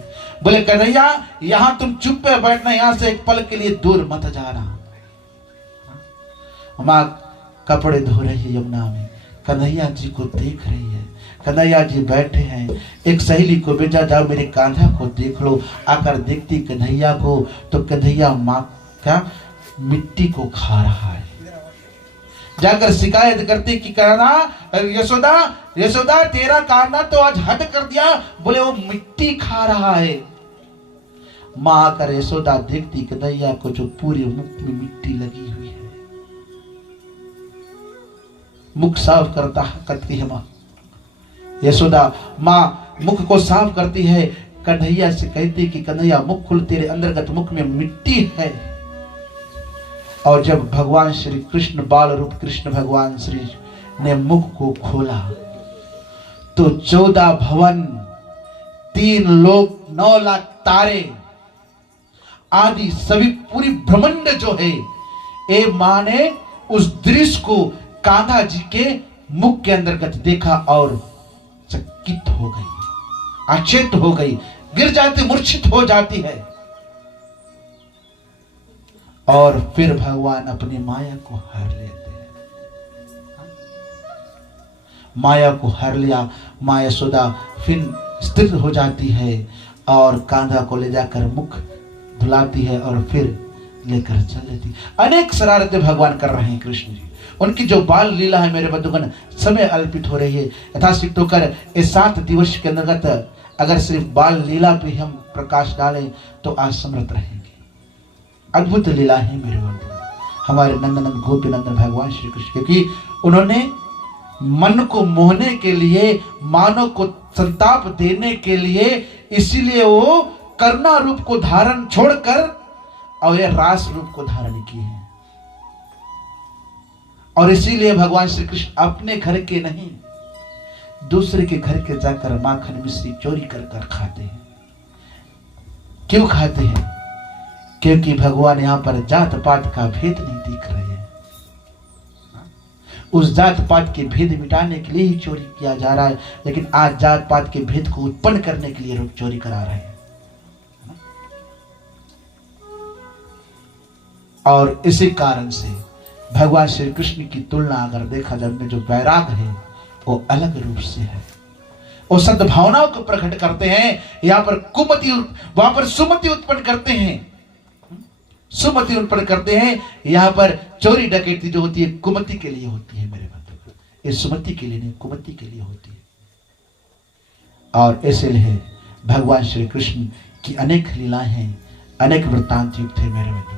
बोले कन्हैया यहाँ तुम चुप पे बैठना, यहाँ से एक पल के लिए दूर मत जाना। माँ कपड़े धो रही है यमुना में, कन्हैया जी को देख रही है। कन्हैया जी बैठे हैं, एक सहेली को भेजा, जाओ मेरे कान्हा को देख लो। आकर देखती कन्हैया को तो कन्हैया माँ क्या मिट्टी को खा रहा है। जाकर शिकायत करती कि कान्हा यशोदा यशोदा तेरा कान्हा तो आज हद कर दिया, बोले वो मिट्टी खा रहा है। माँ आकर यशोदा देखती कन्हैया को जो पूरे मुख में मिट्टी लगी हुई है। मुख साफ करती है माँ यशोदा। माँ मुख को साफ करती है, कन्हैया से कहती कि कन्हैया मुख खुल, तेरे अंतर्गत मुख में मिट्टी है। और जब भगवान श्री कृष्ण बाल रूप कृष्ण भगवान श्री ने मुख को खोला तो 14 भवन, 3 लोक, 9 लाख तारे आदि सभी पूरी ब्रह्मांड जो है, ए मां ने उस दृश्य को कान्हा जी के मुख के अंतर्गत देखा और चकित हो गई, अचेत हो गई, गिर जाती, मूर्छित हो जाती है। और फिर भगवान अपनी माया को हर लेते हैं। माया को हर लिया, माँ यशोदा फिर स्थिर हो जाती है और कान्हा को ले जाकर मुख धुलाती है और फिर लेकर चल लेती। अनेक शरारतें भगवान कर रहे हैं कृष्ण जी। उनकी जो बाल लीला है मेरे बंधुगण, समय अल्पित हो रही है। यथाशीघ्र होकर इस 7 दिवस के अंतर्गत अगर सिर्फ बाल लीला पे हम प्रकाश डालें तो आज समृद्ध रहेंगे। अद्भुत लीला है मेरे बंधुगण हमारे नंदनंदन गोपी नंदन भगवान श्री कृष्ण, क्योंकि उन्होंने मन को मोहने के लिए, मानव को संताप देने के लिए, इसीलिए वो करुणा रूप को धारण छोड़कर और ये रास रूप को धारण किए हैं। और इसीलिए भगवान श्री कृष्ण अपने घर के नहीं, दूसरे के घर के जाकर माखन मिश्री चोरी कर कर खाते हैं। क्यों खाते हैं? क्योंकि भगवान यहाँ पर जात पात का भेद नहीं दिख रहे हैं। उस जात पात के भेद मिटाने के लिए ही चोरी किया जा रहा है, लेकिन आज जात पात के भेद को उत्पन्न करने के लिए लोग चोरी करा रहे हैं। और इसी कारण से भगवान श्री कृष्ण की तुलना अगर देखा जाए, उनमें जो वैराग है वो अलग रूप से है। वो सद्भावनाओं को प्रकट करते हैं। यहाँ पर कुमति, वहां पर सुमति उत्पन्न करते हैं, सुमति उत्पन्न करते हैं। यहाँ पर चोरी डकैती जो होती है कुमति के लिए होती है मेरे बंधु, ये सुमति के लिए नहीं, कुमति के लिए होती है। और इसलिए भगवान श्री कृष्ण की अनेक लीलाएं हैं, अनेक वृत्तांत युक्त है मेरे बंधु।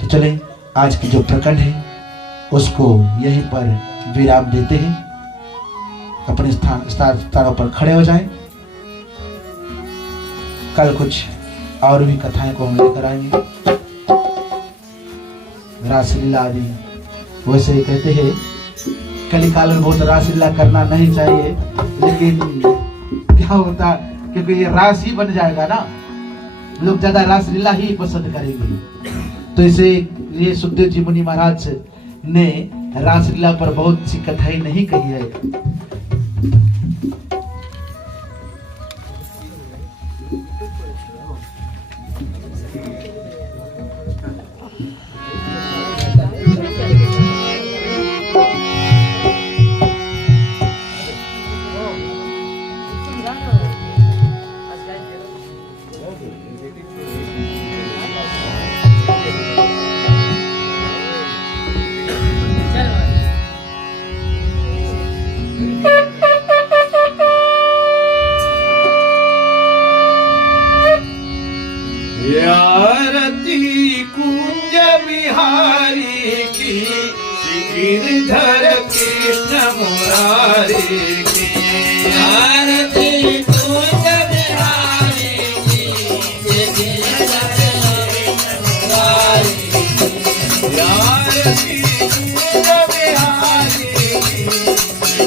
तो चले आज की जो प्रकरण है उसको यहीं पर विराम देते हैं। अपने स्थानों पर खड़े हो जाएं। कल कुछ और भी कथाएं को हम लेकर आएंगे, रासलीला आदि। वैसे ही कहते हैं कलिकाल में बहुत रासलीला करना नहीं चाहिए, लेकिन क्या होता, क्योंकि ये रास ही बन जाएगा ना, लोग ज्यादा रासलीला ही पसंद करेंगे। तो इसे ये सुखदेव जी मुनि महाराज ने रासलीला पर बहुत सी कथाएं नहीं कही है। आरती कुंज बिहारी की, गिरधर कृष्ण मुरारी की। आरती कुंज बिहारी की, गिरधर कृष्ण मुरारी की। आरती कुंज बिहारी की,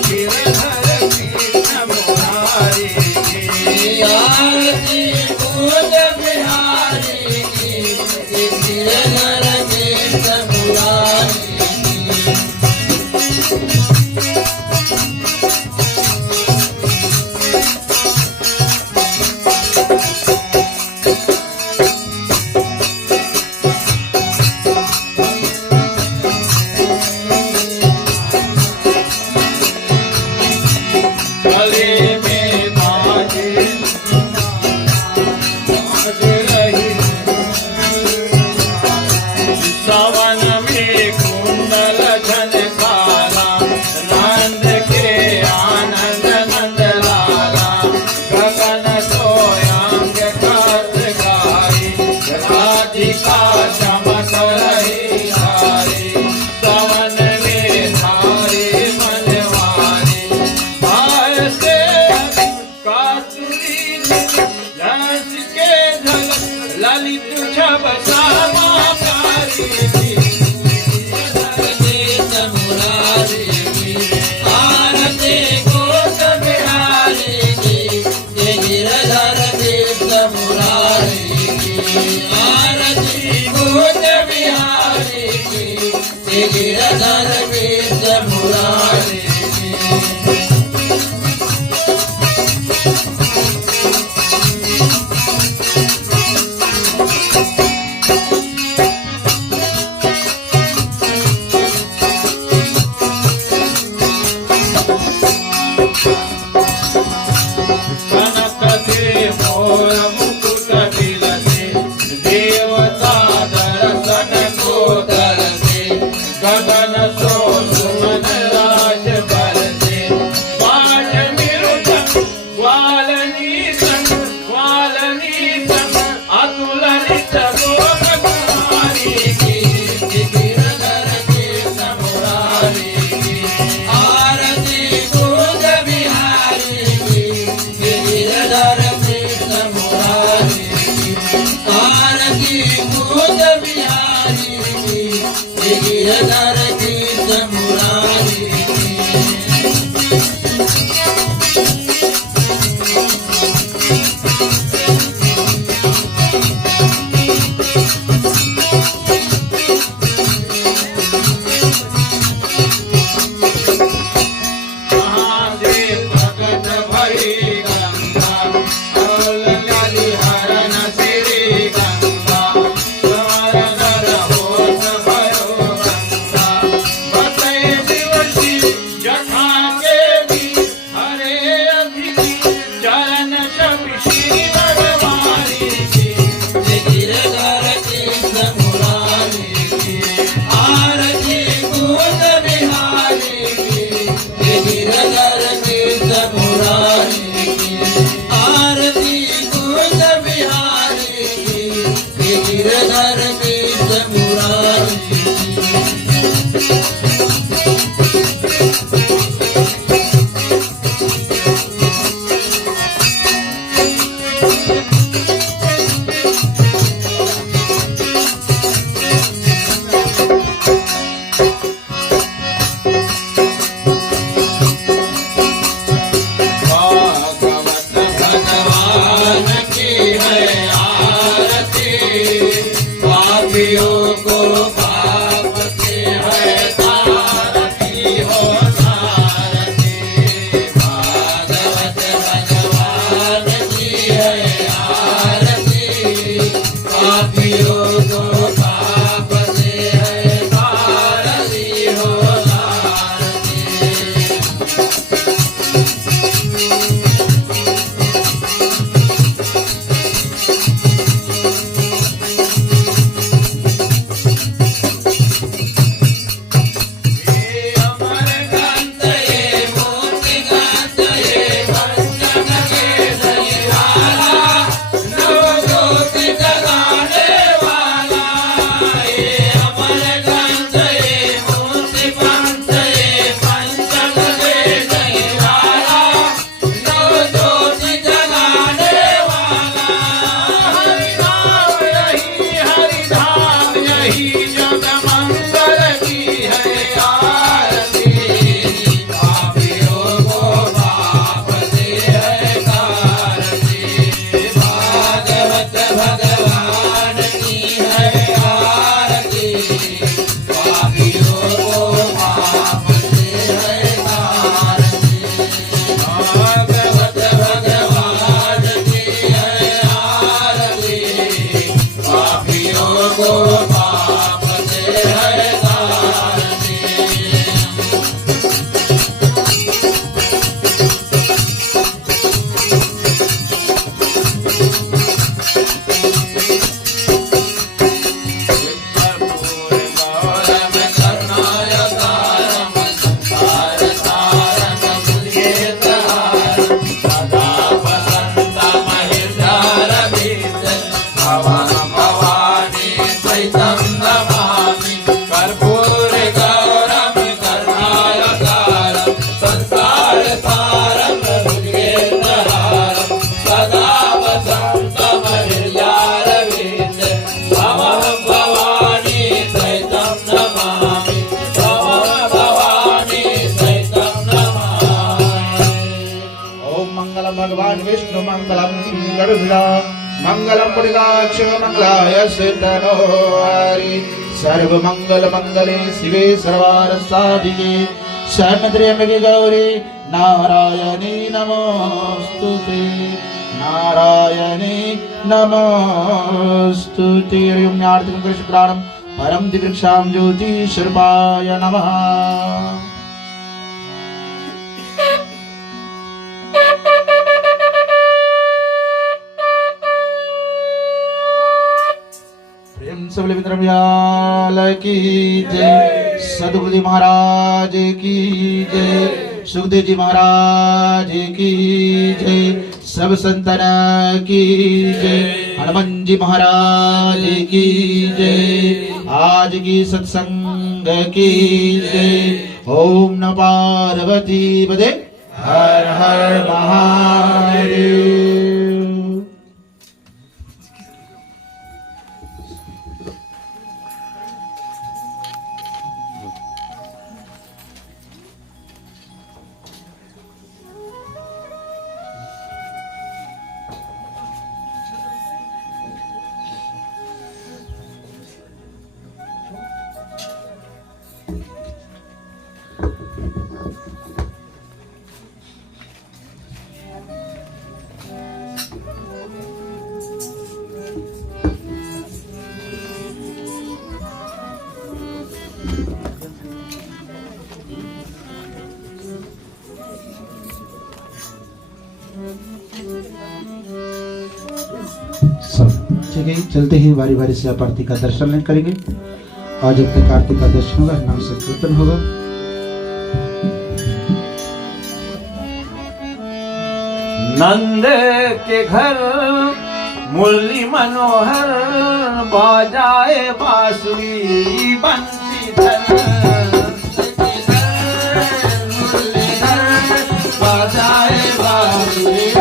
गिरधर कृष्ण मुरारी की। आरती कुंज बिहारी की, गिरधर कृष्ण मुरारी की। गले में बाजे बाज रही, सावन में कुंडल झनकारा, नंद के आनंद नंद लाला। गगन सोयांग कात गाई, राधिका चमक रही सारी। सावन में धारे मनवारी, भार से कातुरी लस के झलक, ललित छब श्यामा प्यारी की। आरती कुंज बिहारी की, गिरधर कृष्ण मुरारी की। आरती कुंज बिहारी की, गिरधर कृष्ण मुरारी की। कनक से मोर मुकुट बिलसे, देवता दर्शन को तरसे। गगन सो सुमन राज बरसे, बाज मिरुत ग्वालनी संग, ग्वालनी संग अतुलनित लोक कुमारी की। गिरधर कृष्ण मुरारी की। आरती कुंज बिहारी भगवान विष्णु मंगलम गरुड़ा मंगलम पुण्डाक्ष मंगलाय सिद्धनो हरि सर्व मंगल मंगले शिवे सर्वार्थ साधिके शरणत्र्यंबके गौरी नारायणी नमोस्तुते नारायणी नमोस्तुते। हरिओम न्यार्थिकं कृष्णपुराणं परम दिव्यक्षां ज्योति स्वरूपाय नमः। सबल की जय, सदगुरुदेव महाराज की जय, सुखदेव जी महाराज की जय, सब संतन की जय, हनुमान जी महाराज की जय, आज की सत्संग की जय। ओम नमः पार्वती पदे हर हर महादेव। ठीक है, चलते ही बारी बारी से आप आरती का दर्शन करेंगे और जब तक आरती का दर्शन होगा नाम संकीर्तन होगा। नंद के घर मुरली मनोहर बाजाए बांसुरी बंसीधर बाजाए बांसुरी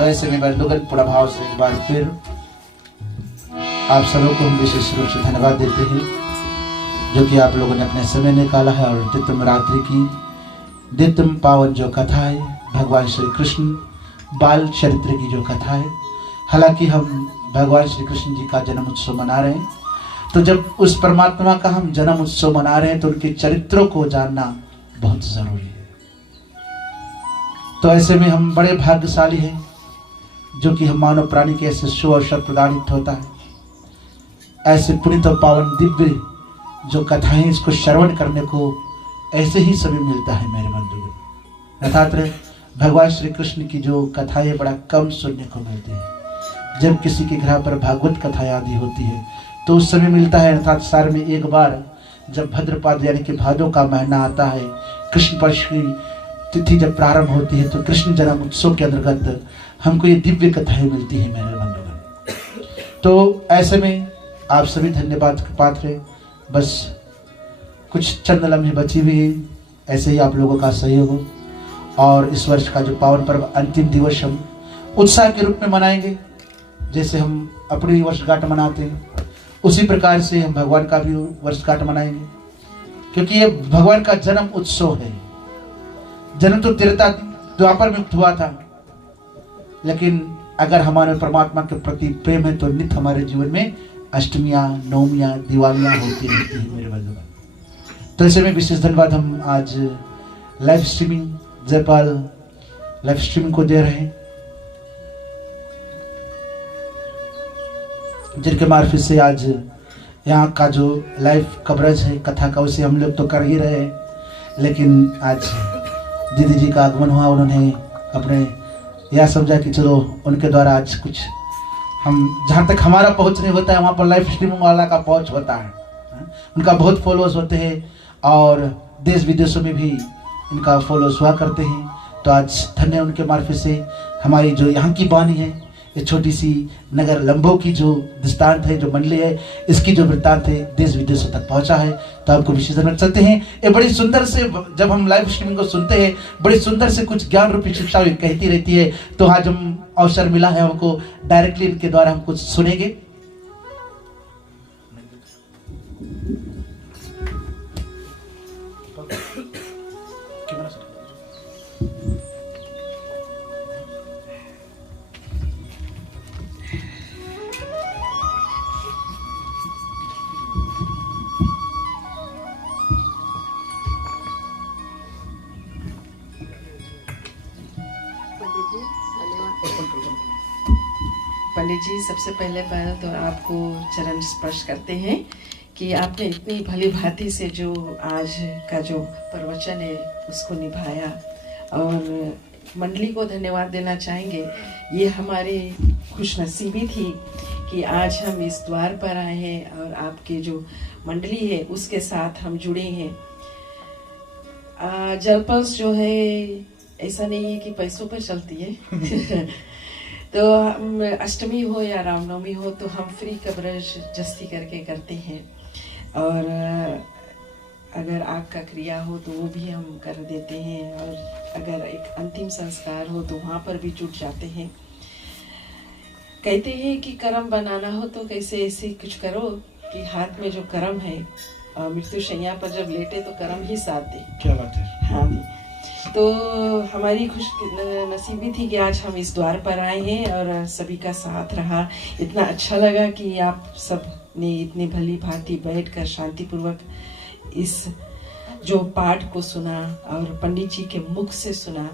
ऐसे में बंधुगत प्रभाव से एक बार फिर आप सबों को हम विशेष रूप से धन्यवाद देते हैं जो कि आप लोगों ने अपने समय निकाला है और दिव्यम रात्रि की दिव्यम पावन जो कथा है भगवान श्री कृष्ण बाल चरित्र की जो कथा है। हालांकि हम भगवान श्री कृष्ण जी का जन्म उत्सव मना रहे हैं, तो जब उस परमात्मा का हम जन्म उत्सव मना रहे हैं तो उनके चरित्रों को जानना बहुत जरूरी है। तो ऐसे में हम बड़े भाग्यशाली हैं जो कि हम मानव प्राणी के ऐसे शुभ अवसर प्रदानित होता है। ऐसे पुनीत और पावन दिव्य जो कथाएं, इसको श्रवण करने को ऐसे ही समय मिलता है मेरे बंधुगण। अर्थात भगवान श्री कृष्ण की जो कथाएं बड़ा कम सुनने को मिलती है। जब किसी के घर पर भागवत कथाएं आदि होती है तो उस समय मिलता है। अर्थात साल में एक बार जब भद्रपाद यानी कि भादों का महीना आता है, कृष्ण पक्ष की तिथि जब प्रारंभ होती है, तो कृष्ण जन्म उत्सव के अंतर्गत हमको ये दिव्य कथाएं मिलती है मेरे बंधुगण। तो ऐसे में आप सभी धन्यवाद के पात्र हैं। बस कुछ चंद लम्हे बची हुई है, ऐसे ही आप लोगों का सहयोग हो और इस वर्ष का जो पावन पर्व अंतिम दिवस हम उत्साह के रूप में मनाएंगे। जैसे हम अपनी वर्षगांठ मनाते हैं उसी प्रकार से हम भगवान का भी वर्षगांठ मनाएंगे, क्योंकि ये भगवान का जन्म उत्सव है। जन्म तो त्रेता द्वापर में हुआ था, लेकिन अगर हमारे परमात्मा के प्रति प्रेम है तो नित्य हमारे जीवन में अष्टमियाँ, नवमियाँ, दिवालियाँ होती रहती है मेरे बंधुगण। तो ऐसे में विशेष धन्यवाद हम आज live streaming Jaipal live streaming को दे रहे हैं, जिनके मार्फत से आज यहाँ का जो लाइव कवरेज है कथा का, उसे हम लोग तो कर ही रहे हैं, लेकिन आज दीदी जी का आगमन हुआ। उन्होंने अपने यह समझा कि चलो उनके द्वारा आज कुछ हम, जहाँ तक हमारा पहुँच नहीं होता है वहाँ पर लाइव स्ट्रीमिंग वाला का पहुँच होता है। उनका बहुत फॉलोअर्स होते हैं और देश विदेशों में भी इनका फॉलोअर्स हुआ करते हैं। तो आज धन्य उनके मार्फत से हमारी जो यहाँ की वाणी है, ये छोटी सी नगर लंबो की जो दृष्टांत है, जो मंडली है, इसकी जो वृत्तांत है देश विदेशों तक पहुंचा है। तो आपको विशेष धन्यवाद चलते हैं। ये बड़ी सुंदर से, जब हम लाइव स्ट्रीमिंग को सुनते हैं, बड़ी सुंदर से कुछ ज्ञान रूपी शिक्षा कहती रहती है। तो आज हम अवसर मिला है हमको, डायरेक्टली इनके द्वारा हम कुछ सुनेंगे। पंडित जी, सबसे पहले तो आपको चरण स्पर्श करते हैं कि आपने इतनी भली भांति से जो आज का जो प्रवचन है उसको निभाया, और मंडली को धन्यवाद देना चाहेंगे। ये हमारी खुशनसीबी थी कि आज हम इस द्वार पर आए हैं और आपकी जो मंडली है उसके साथ हम जुड़े हैं। जलपल्स जो है ऐसा नहीं है कि पैसों पर चलती है तो हम अष्टमी हो या रामनवमी हो तो हम फ्री कवरेज जस्ती करके करते हैं, और अगर आग का क्रिया हो तो वो भी हम कर देते हैं, और अगर एक अंतिम संस्कार हो तो वहाँ पर भी जुट जाते हैं। कहते हैं कि कर्म बनाना हो तो कैसे ऐसे कुछ करो कि हाथ में जो कर्म है, मृत्यु शैया पर जब लेटे तो कर्म ही साथ दे। क्या बात है। हाँ जी, तो हमारी खुश नसीबी थी कि आज हम इस द्वार पर आए हैं और सभी का साथ रहा। इतना अच्छा लगा कि आप सब ने इतनी भली भांति बैठकर शांतिपूर्वक इस जो पाठ को सुना और पंडित जी के मुख से सुना।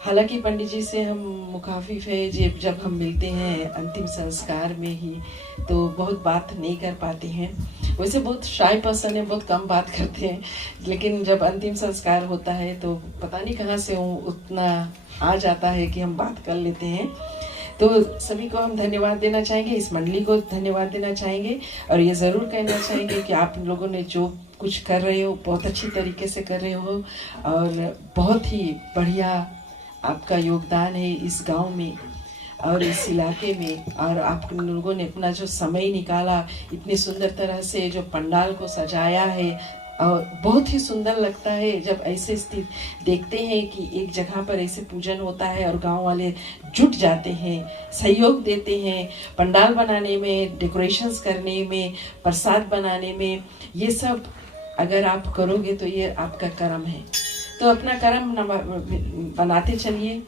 हालांकि पंडित जी से हम मुखाफिफ है, जब हम मिलते हैं अंतिम संस्कार में ही तो बहुत बात नहीं कर पाते हैं। वैसे बहुत शाय पर्सन है, बहुत कम बात करते हैं, लेकिन जब अंतिम संस्कार होता है तो पता नहीं कहाँ से उतना आ जाता है कि हम बात कर लेते हैं। तो सभी को हम धन्यवाद देना चाहेंगे, इस मंडली को धन्यवाद देना चाहेंगे, और ये ज़रूर कहना चाहेंगे कि आप लोगों ने जो कुछ कर रहे हो बहुत अच्छी तरीके से कर रहे हो, और बहुत ही बढ़िया आपका योगदान है इस गांव में और इस इलाके में। और आप लोगों ने अपना जो समय निकाला, इतनी सुंदर तरह से जो पंडाल को सजाया है, और बहुत ही सुंदर लगता है जब ऐसे स्थित देखते हैं कि एक जगह पर ऐसे पूजन होता है और गांव वाले जुट जाते हैं, सहयोग देते हैं पंडाल बनाने में, डेकोरेशंस करने में, प्रसाद बनाने में। ये सब अगर आप करोगे तो ये आपका कर्म है। तो अपना कर्म बनाते चलिए,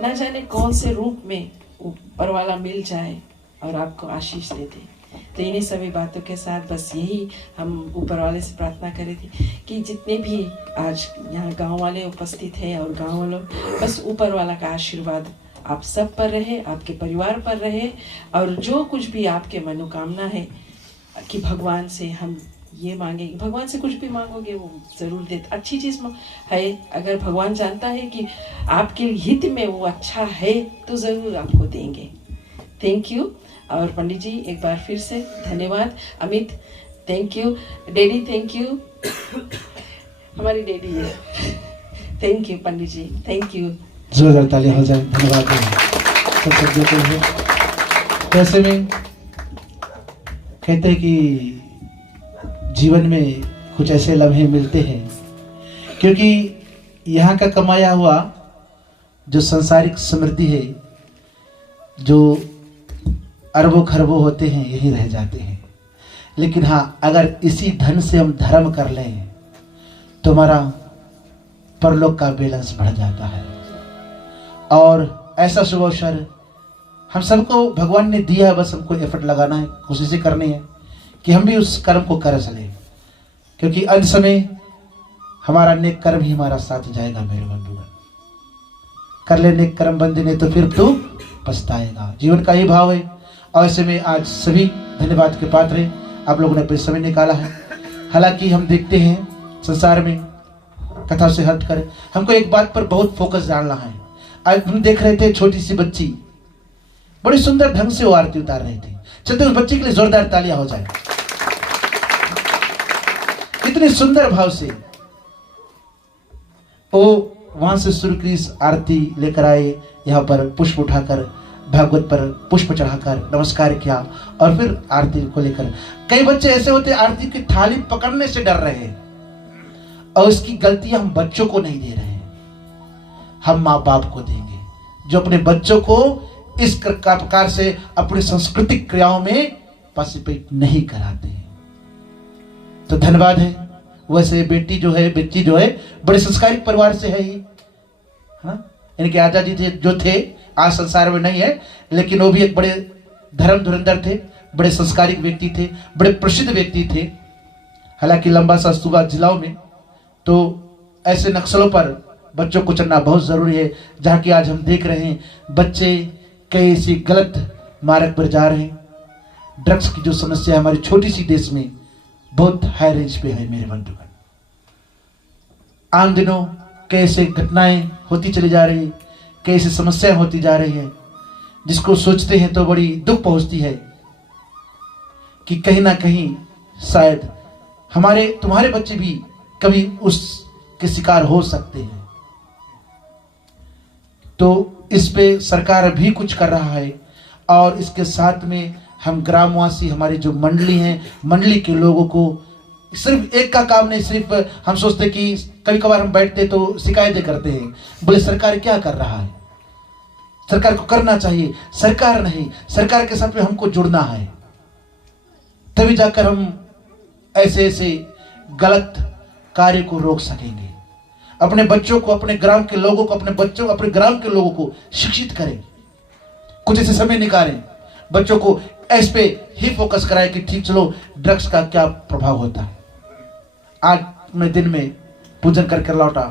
न जाने कौन से रूप में ऊपर वाला मिल जाए और आपको आशीष दे दे। तो इन्हीं सभी बातों के साथ बस यही हम ऊपर वाले से प्रार्थना करे थे कि जितने भी आज यहाँ गांव वाले उपस्थित हैं और गांव वालों, बस ऊपर वाला का आशीर्वाद आप सब पर रहे, आपके परिवार पर रहे, और जो कुछ भी आपके मनोकामना है कि भगवान से हम ये मांगे, भगवान से कुछ भी मांगोगे वो जरूर देते। अच्छी चीज है, अगर भगवान जानता है कि आपके हित में वो अच्छा है तो जरूर आपको देंगे। Thank you. और पंडित जी एक बार फिर से धन्यवाद। Amit thank you. Daddy thank you. हमारी डैडी है। Thank you Pandit ji, thank you. जोरदार तालियां हो जाए। धन्यवाद सब देते हैं। वैसे में कहते हैं कि जीवन में कुछ ऐसे लम्हे मिलते हैं, क्योंकि यहाँ का कमाया हुआ जो सांसारिक समृद्धि है, जो अरबों खरबों होते हैं, यही रह जाते हैं। लेकिन हाँ, अगर इसी धन से हम धर्म कर लें तो हमारा परलोक का बैलेंस बढ़ जाता है। और ऐसा शुभ अवसर हम सबको भगवान ने दिया है, बस हमको एफर्ट लगाना है, कोशिशें करनी है कि हम भी उस कर्म को कर चले, क्योंकि अंत समय हमारा नेक कर्म ही हमारा साथ जाएगा। मेरे बंधुगण, कर ले नेक कर्म बंदे ने तो फिर तू पछताएगा। जीवन का ही भाव है। और ऐसे में आज सभी धन्यवाद के पात्र हैं, आप लोगों ने अपने समय निकाला है। हालांकि हम देखते हैं संसार में कथा से हटकर हमको एक बात पर बहुत फोकस डालना है। आज हम देख रहे थे छोटी सी बच्ची बड़ी सुंदर ढंग से वो आरती उतार रही थी। चलते उस बच्चे के लिए जोरदार तालियां हो जाए। कितने सुंदर भाव से वो वहां से शुरू की आरती लेकर आए, यहाँ पर पुष्प उठाकर भागवत पर पुष्प चढ़ाकर नमस्कार किया, और फिर आरती को लेकर कई बच्चे ऐसे होते आरती की थाली पकड़ने से डर रहे हैं, और उसकी गलतियां हम बच्चों को नहीं दे रहे हैं, हम माँ बाप को देंगे, जो अपने बच्चों को इस प्रकार से अपनी सांस्कृतिक क्रियाओं में पार्टिसिपेट नहीं कराते हैं। तो धन्यवाद है। वैसे बेटी जो है बड़े संस्कारिक परिवार से है ही, इनके आजा जी थे जो थे, आज संसार में नहीं है, लेकिन वो भी एक बड़े धर्म धुरंधर थे, बड़े संस्कारिक व्यक्ति थे, बड़े प्रसिद्ध व्यक्ति थे। हालांकि लंबा सा सूबा जिलाओं में तो ऐसे नक्सलों पर बच्चों को चढ़ना बहुत जरूरी है, जहाँ की आज हम देख रहे हैं बच्चे कई ऐसी गलत मार्ग पर जा रहे हैं। ड्रग्स की जो समस्या है हमारी छोटी सी देश में बहुत हाई रेंज पे है। मेरे बंधुगण, आम दिनों कैसे घटनाएं होती चली जा रही, कैसे समस्याएं होती जा रही है, जिसको सोचते हैं तो बड़ी दुख पहुंचती है कि कहीं ना कहीं शायद तुम्हारे बच्चे भी कभी उसके शिकार हो सकते हैं। तो इस पे सरकार भी कुछ कर रहा है, और इसके साथ में हम ग्रामवासी, हमारी जो मंडली है, मंडली के लोगों को सिर्फ एक का काम नहीं, सिर्फ हम सोचते कि कभी कभार हम बैठते तो शिकायतें करते हैं, बोले सरकार क्या कर रहा है, सरकार को करना चाहिए। सरकार नहीं, सरकार के साथ में हमको जुड़ना है, तभी जाकर हम ऐसे ऐसे गलत कार्य को रोक सकेंगे। अपने बच्चों को, अपने ग्राम के लोगों को, अपने ग्राम के लोगों को शिक्षित करें, कुछ ऐसे समय निकालें, बच्चों को इस पे ही फोकस कराए कि ठीक चलो ड्रग्स का क्या प्रभाव होता है। आज मैं दिन में पूजन करके लौटा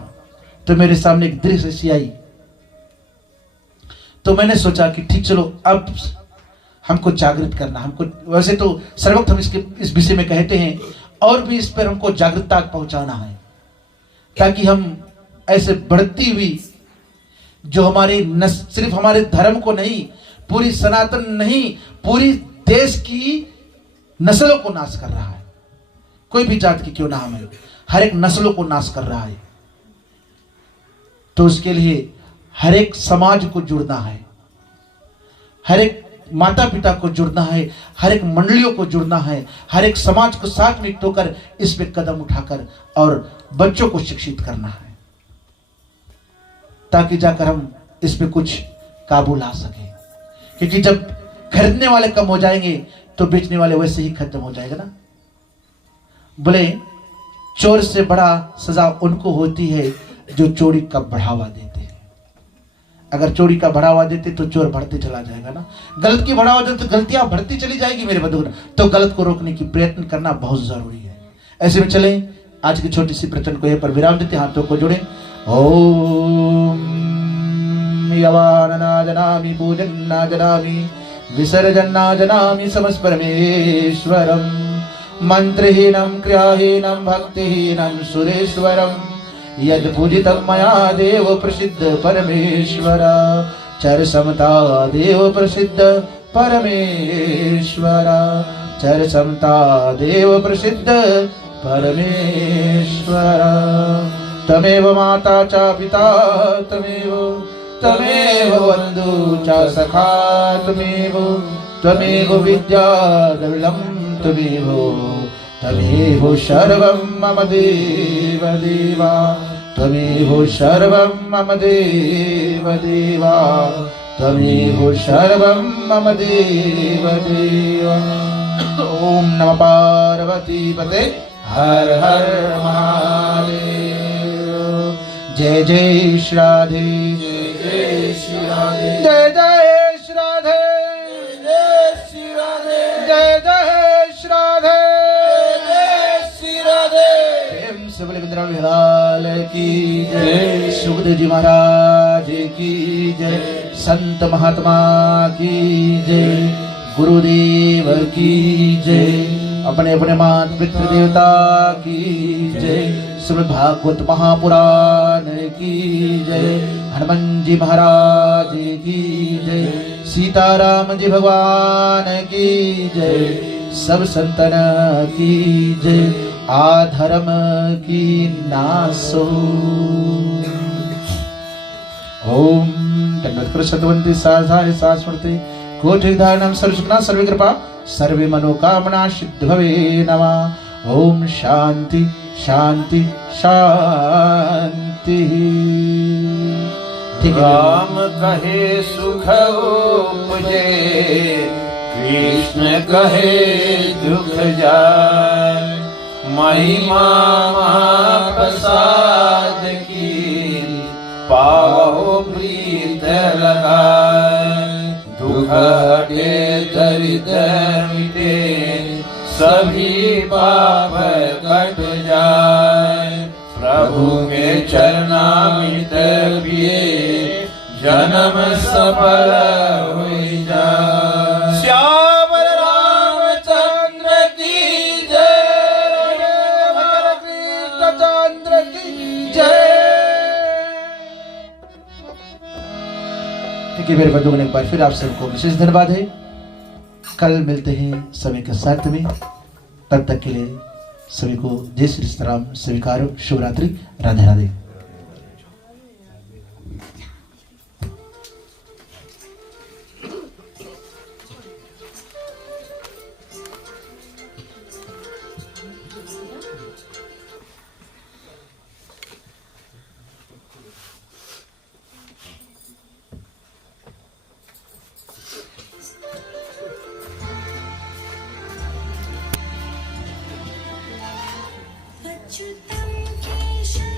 तो मेरे सामने एक दृश्य ऐसी आई, तो मैंने सोचा कि ठीक चलो अब हमको जागृत करना, हमको वैसे तो सर्वक्त हम इस विषय में कहते हैं, और भी इस पर हमको जागरूकता पहुंचाना है, ताकि हम ऐसे बढ़ती हुई जो हमारे सिर्फ हमारे धर्म को नहीं, पूरी सनातन नहीं, पूरी देश की नस्लों को नाश कर रहा है, कोई भी जात की क्यों ना हमें, हर एक नस्लों को नाश कर रहा है। तो उसके लिए हर एक समाज को जुड़ना है, हर एक माता पिता को जुड़ना है, हर एक मंडलियों को जुड़ना है, हर एक समाज को साथ में होकर इस पे कदम उठाकर और बच्चों को शिक्षित करना है, ताकि जाकर हम इस पे कुछ काबू ला सके। क्योंकि जब खरीदने वाले कम हो जाएंगे तो बेचने वाले वैसे ही खत्म हो जाएगा ना। बोले चोर से बड़ा सजा उनको होती है जो चोरी का बढ़ावा देते हैं। अगर चोरी का बढ़ावा देते तो चोर बढ़ते चला जाएगा ना, गलत की बढ़ावा देते तो गलतियां बढ़ती चली जाएगी मेरे बंधुगण। तो गलत को रोकने की प्रयत्न करना बहुत जरूरी है। ऐसे में चले आज की छोटी सी प्रवचन को यहीं पर विराम देते, हाथों को जोड़े। ओम जानामि आवाहन न जानामि पूजन न जानामि विसर्जन न जानामि समस्त परमेश्वरम् मंत्रहीनं क्रियाहीनं भक्तिहीनं सुरेश्वरम् यद् पूजितं मया देव प्रसिद्ध परमेश्वर चर समता देव प्रसिद्ध परमेश्वर चर समता देव प्रसिद्ध परमेश्वर तमेव माता च पिता तमेव बन्धु च सखा त्वमेव विद्या द्रविणं तमेव सर्वं मम देव देवा त्वमेव सर्वं मम देव देवा त्वमेव सर्वं मम देव देवा। ओम नमः पार्वती पते हर हर महादेव। जय जय श्री राधे जय श्री राधे जय जय श्री राधे जय श्री राधे जय जय श्री राधे जय श्री राधे। प्रेम से बोले बिंद्रावण विलाल की जय सुखदेव जी महाराज की जय संत महात्मा की जय गुरुदेव की जय अपने अपने मात पितृ देवता की जय श्रीमद् भागवत महापुराण की जय हनुमान जी महाराज की जय सीताराम जी भगवान की जय सब संतन की जय आधर्म की नासो। ओम तन्नत शतवंती साधाय सास्मृति कोटि धारणं सर्वसुखना सर्वकृपा सर्वे मनोकामना सिद्ध भवे नमः। ओम शांति शांति शांति। ठीक है राम कहे सुख उपजे कृष्ण कहे दुख जाय महिमा महाप्रसाद की पावो प्रीत लगाए दुख हटे दरिद्र मिटे सभी पाप कट जाए प्रभु में चरणामृत पिए जन्म सफल हो जाए। श्याम रामचंद्र की जय कृष्णचंद्र की जय। ठीक है मेरे बंधुओं ने एक बार फिर आप सबको विशेष धन्यवाद है। कल मिलते हैं सभी के साथ में, तब तक के लिए सभी को जय श्री राम स्वीकार। शुभ रात्रि, राधे राधे।